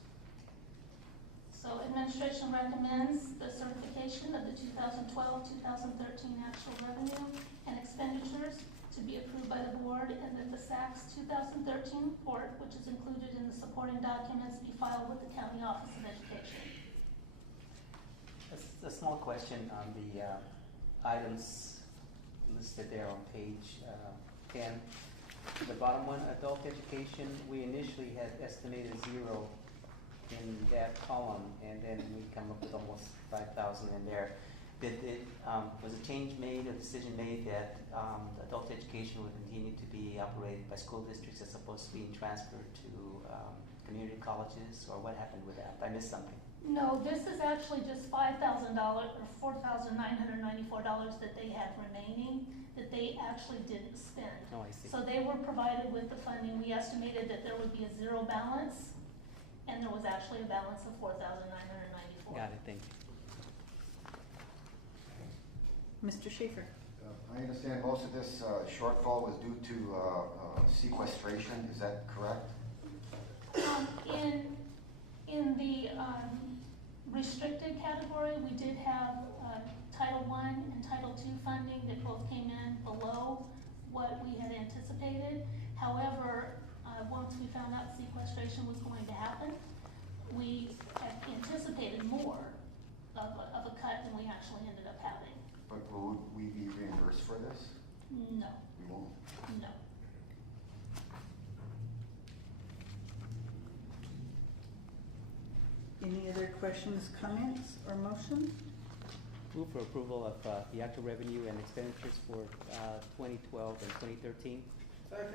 So administration recommends the certification of the 2012-2013 actual revenue and expenditures to be approved by the board, and that the SACS 2013 report, which is included in the supporting documents, be filed with the County Office of Education. A small question on the items listed there on page 10. The bottom one, adult education, we initially had estimated 0 in that column, and then we come up with almost 5,000 in there. Was a change made, a decision made that adult education would continue to be operated by school districts as opposed to being transferred to community colleges, or what happened with that? I missed something. No, this is actually just $5,000 or $4,994 that they have remaining that they actually didn't spend. Oh, I see. So they were provided with the funding. We estimated that there would be a 0 balance, and there was actually a balance of $4,994. Got it, thank you. Mr. Schaefer. I understand most of this shortfall was due to sequestration. Is that correct? In the restricted category, we did have Title I and Title II funding that both came in below what we had anticipated. However, once we found out sequestration was going to happen, we had anticipated more of a cut than we actually ended up having. But will we be reimbursed for this? No, We won't. no. Any other questions, comments, or motion? Move for approval of the actual revenue and expenditures for 2012 and 2013. Second.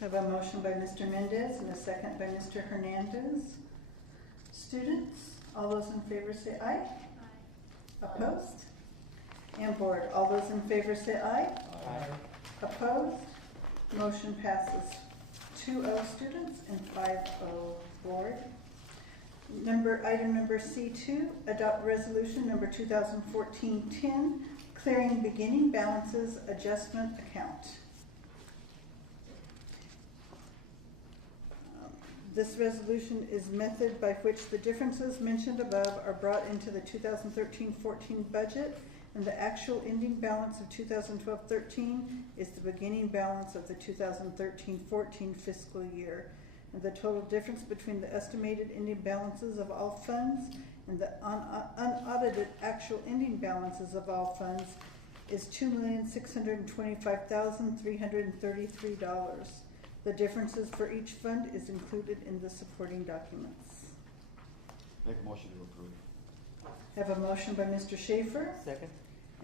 Have a motion by Mr. Mendez and a second by Mr. Hernandez. Students, all those in favor say aye. Aye. Opposed? And board, all those in favor say aye. Aye. Opposed? Motion passes 2-0 students and 5-0 board. Item number C2, adopt resolution number 2014-10, clearing beginning balances adjustment account. This resolution is method by which the differences mentioned above are brought into the 2013-14 budget, and the actual ending balance of 2012-13 is the beginning balance of the 2013-14 fiscal year. And the total difference between the estimated ending balances of all funds and the unaudited actual ending balances of all funds is $2,625,333. The differences for each fund is included in the supporting documents. Make a motion to approve. Have a motion by Mr. Schaefer Second.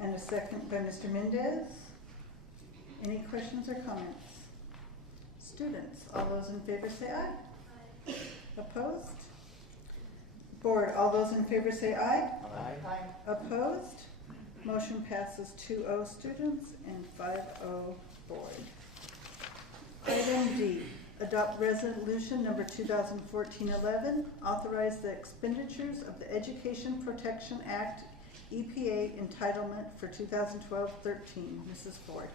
and a second by Mr. Mendez. Any questions or comments? Students, all those in favor say aye. Aye. Opposed? Board, all those in favor say aye. Aye. Opposed? Motion passes 2-0 students and 5-0 board. Item D, adopt resolution number 2014-11, authorize the expenditures of the Education Protection Act EPA entitlement for 2012-13. Mrs. Ford.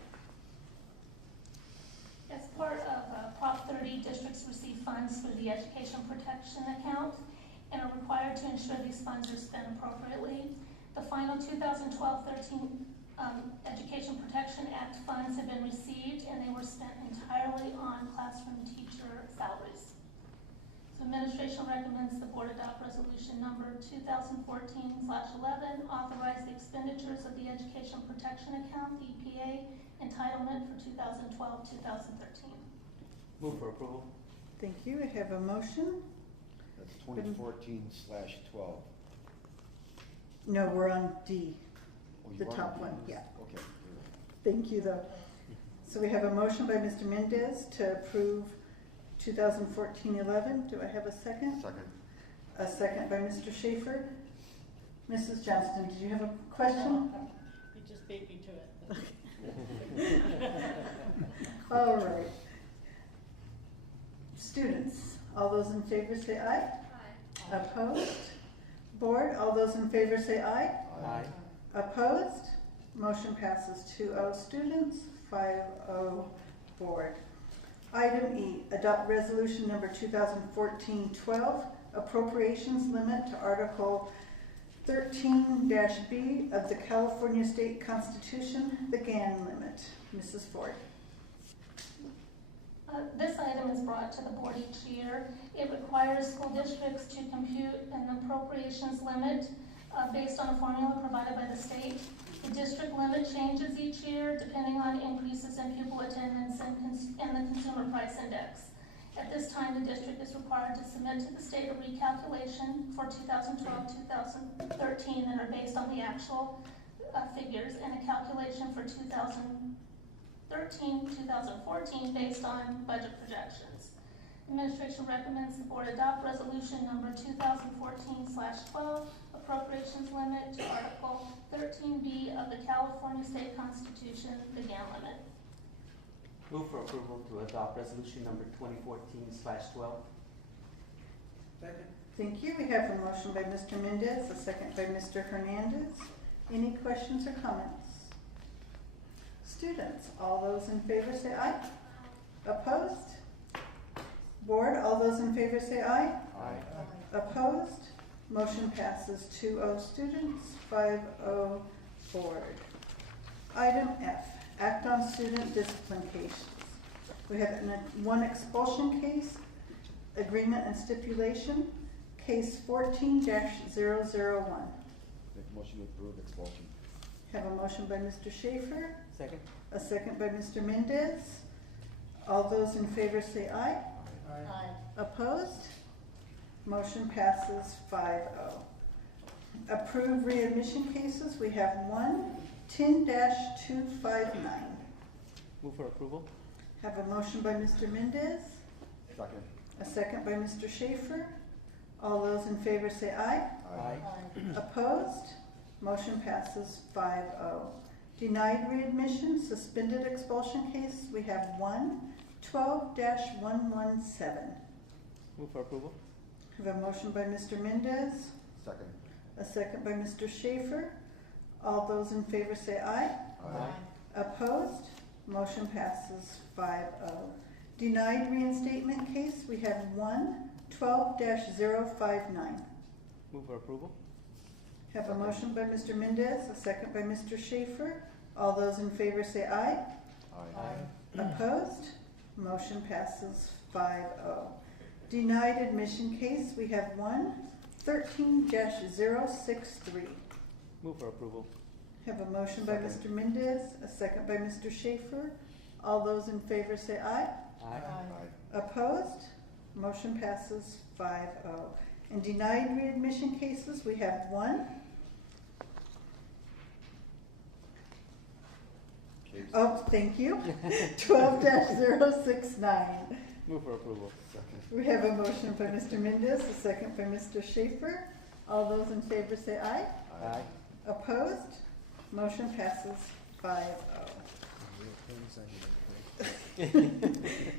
As part of Prop 30, districts receive funds through the Education Protection Account and are required to ensure these funds are spent appropriately. The final 2012-13 Education Protection Act funds have been received, and they were spent entirely on classroom teacher salaries. So administration recommends the board adopt resolution number 2014-11, authorize the expenditures of the Education Protection Account, the EPA, entitlement for 2012-2013. Move for approval. Thank you. I have a motion. That's 2014/12. No, we're on D, Oh, you the are top doing one, this? yeah. Okay. Thank you, though. So we have a motion by Mr. Mendez to approve 2014-11. Do I have a second? Second. A second by Mr. Schaefer. Mrs. Johnston, did you have a question? You just beat me to it. All right. Students, all those in favor say aye. Aye. Opposed? Board, all those in favor say aye. Aye. Opposed? Motion passes 2-0 students, 5-0 board. Item E, adopt resolution number 2014-12, appropriations limit to Article 13-B of the California State Constitution, the GAN limit. Mrs. Ford. This item is brought to the board each year. It requires school districts to compute an appropriations limit based on a formula provided by the state. The district limit changes each year depending on increases in pupil attendance and the consumer price index. At this time, the district is required to submit to the state a recalculation for 2012-2013 that are based on the actual figures, and a calculation for 2013-2014 based on budget projections. Administration recommends the board adopt resolution number 2014/12, appropriations limit to Article 13B of the California State Constitution, the GAN limit. Move for approval to adopt resolution number 2014/12. Second. Thank you. We have a motion by Mr. Mendez, a second by Mr. Hernandez. Any questions or comments? Students, all those in favor say aye. Opposed? Board, all those in favor say aye. Aye. Opposed? Motion passes 2-0 students, 5-0 board. Item F, Act on student discipline cases. We have one expulsion case, agreement and stipulation, case 14-001. Make a motion to approve expulsion. Have a motion by Mr. Schaefer, Second? a second by Mr. Mendez. All those in favor say aye. Aye. Opposed? Motion passes 5-0. Approved readmission cases, we have one, 10-259. Move for approval? Have a motion by Mr. Mendez, Second. a second by Mr. Schaefer. All those in favor say aye. Aye. Opposed? Motion passes 5-0. Denied readmission, suspended expulsion case, we have one, 12-117. Move for approval? Have a motion by Mr. Mendez, Second. a second by Mr. Schaefer. All those in favor say aye. Opposed? Motion passes 5-0. Denied reinstatement case, we have one, 12-059. Move for approval? Have a motion by Mr. Mendez, a second by Mr. Schaefer. All those in favor say aye. Opposed? Motion passes 5-0. Denied admission case, we have one, 13-063. Move for approval? Have a motion by Second. Mr. Mendez, a second by Mr. Schaefer. All those in favor say aye. Opposed? Motion passes 5-0. In denied readmission cases, we have one. Case. Oh, thank you. 12-069. Move for approval? Second. We have a motion by Mr. Mendez, a second by Mr. Schaefer. All those in favor say aye. Aye. Opposed? Motion passes 5-0.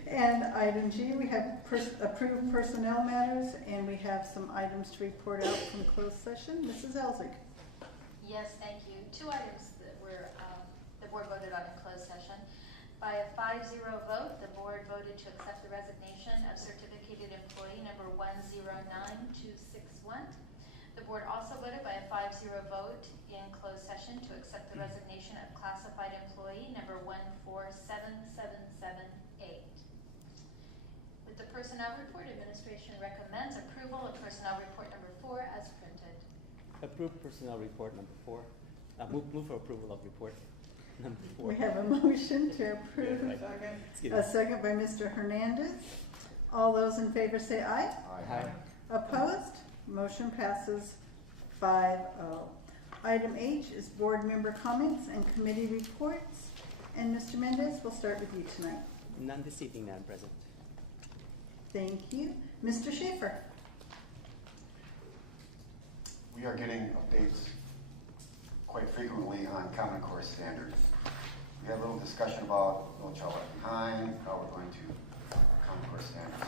And item G, we have approved personnel matters, and we have some items to report out from closed session. Mrs. Elzig. Yes, thank you. Two items that were, the board voted on in closed session. By a 5-0 vote, the board voted to accept the resignation of certificated employee number 109261. The board also voted by a 5-0 vote in closed session to accept the resignation of classified employee number 147778. With the personnel report, administration recommends approval of personnel report number 4 as printed. Approve personnel report number 4. Move for approval of report number 4. We have a motion to approve. Yeah, A second by Mr. Hernandez. All those in favor say aye. Aye. Opposed? Motion passes 5-0. Item H is board member comments and committee reports. And Mr. Mendez, we'll start with you tonight. None this evening, Madam President. Thank you. Mr. Schaefer. We are getting updates quite frequently on Common Core standards. We had a little discussion about No Child Left Behind, how we're going to Common Core standards.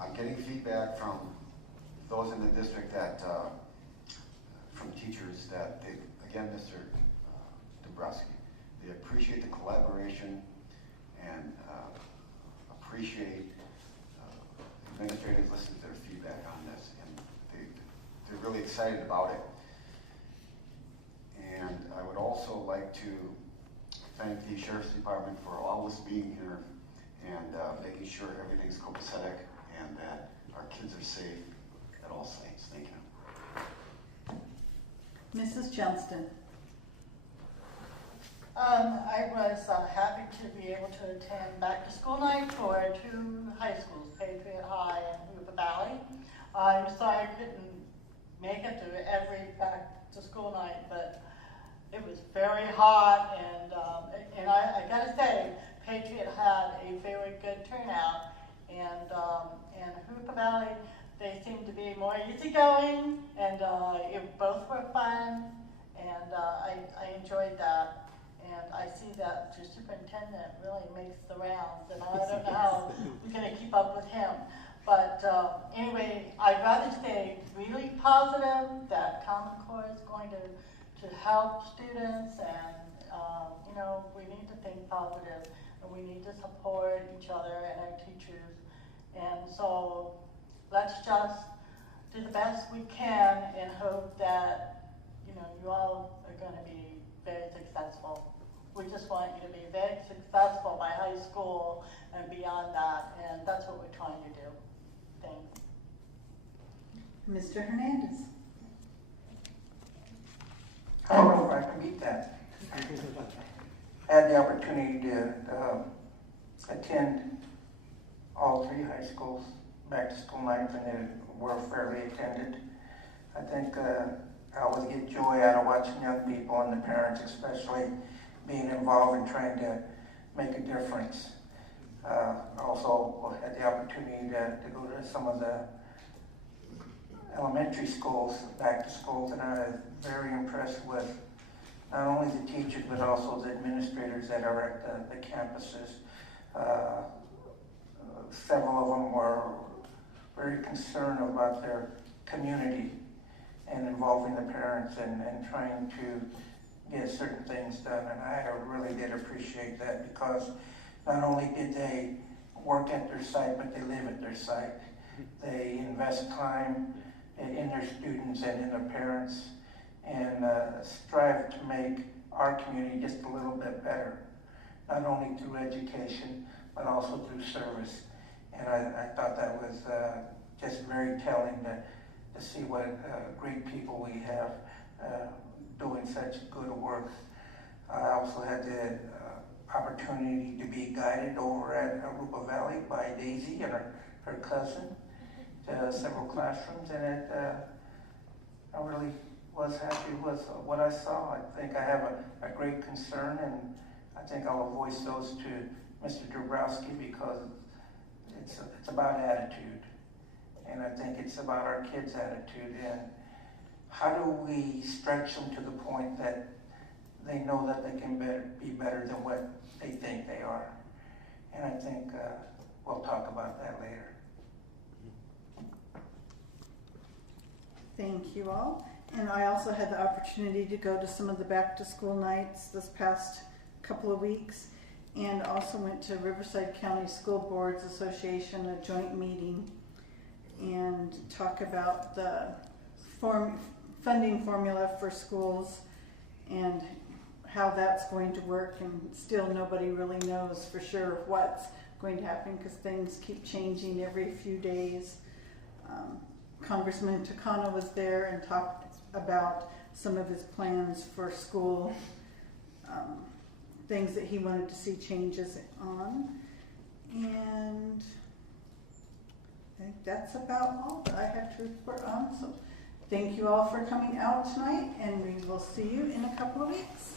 I'm getting feedback from those in the district that, from teachers that they, again, Mr. Dombrowski, they appreciate the collaboration and appreciate administrators listening to their feedback on this, and they're really excited about it. And I would also like to thank the Sheriff's Department for always being here and making sure everything's copacetic and that our kids are safe at all sites. Thank you. Mrs. Johnston. I was happy to be able to attend back to school night for two high schools, Patriot High and Jurupa Valley. I'm sorry I couldn't make it to every back to school night, but it was very hot, and I gotta say, Patriot had a very good turnout, and Jurupa Valley, they seemed to be more easygoing, and both were fun, and I enjoyed that. And I see that your superintendent really makes the rounds, and I don't know how we're going to keep up with him. But anyway, I'd rather stay really positive that Common Core is going to help students, and you know, we need to think positive, and we need to support each other and our teachers. And so let's just do the best we can and hope that, you know, you all are going to be very successful. we just want you to be very successful by high school and beyond that, and that's what we're trying to do. Thanks. Mr. Hernandez. I don't know if I can beat that. I had the opportunity to attend all three high schools back to school nights, and they were fairly attended. I think I always get joy out of watching young people and the parents especially being involved in trying to make a difference. I also had the opportunity to go to some of the elementary schools, back to schools, and I was very impressed with not only the teachers but also the administrators that are at the campuses. Several of them were very concerned about their community and involving the parents and trying to get certain things done. And I really did appreciate that, because not only did they work at their site, but they live at their site. They invest time in their students and in their parents, and strive to make our community just a little bit better, not only through education, but also through service. And I thought that was just very telling to see what great people we have doing such good work. I also had the opportunity to be guided over at Jurupa Valley by Daisy and her cousin to several classrooms, and I really was happy with what I saw. I think I have a great concern, and I think I'll voice those to Mr. Dabrowski, because it's about attitude, and I think it's about our kids' attitude, and how do we stretch them to the point that they know that they can be better than what they think they are. And I think we'll talk about that later. Thank you all. And I also had the opportunity to go to some of the back to school nights this past couple of weeks, and also went to Riverside County School Boards Association, a joint meeting, and talk about the funding formula for schools and how that's going to work. And still nobody really knows for sure what's going to happen, because things keep changing every few days. Congressman Takano was there and talked about some of his plans for school, things that he wanted to see changes on. And I think that's about all that I have to report on. So thank you all for coming out tonight, and we will see you in a couple of weeks.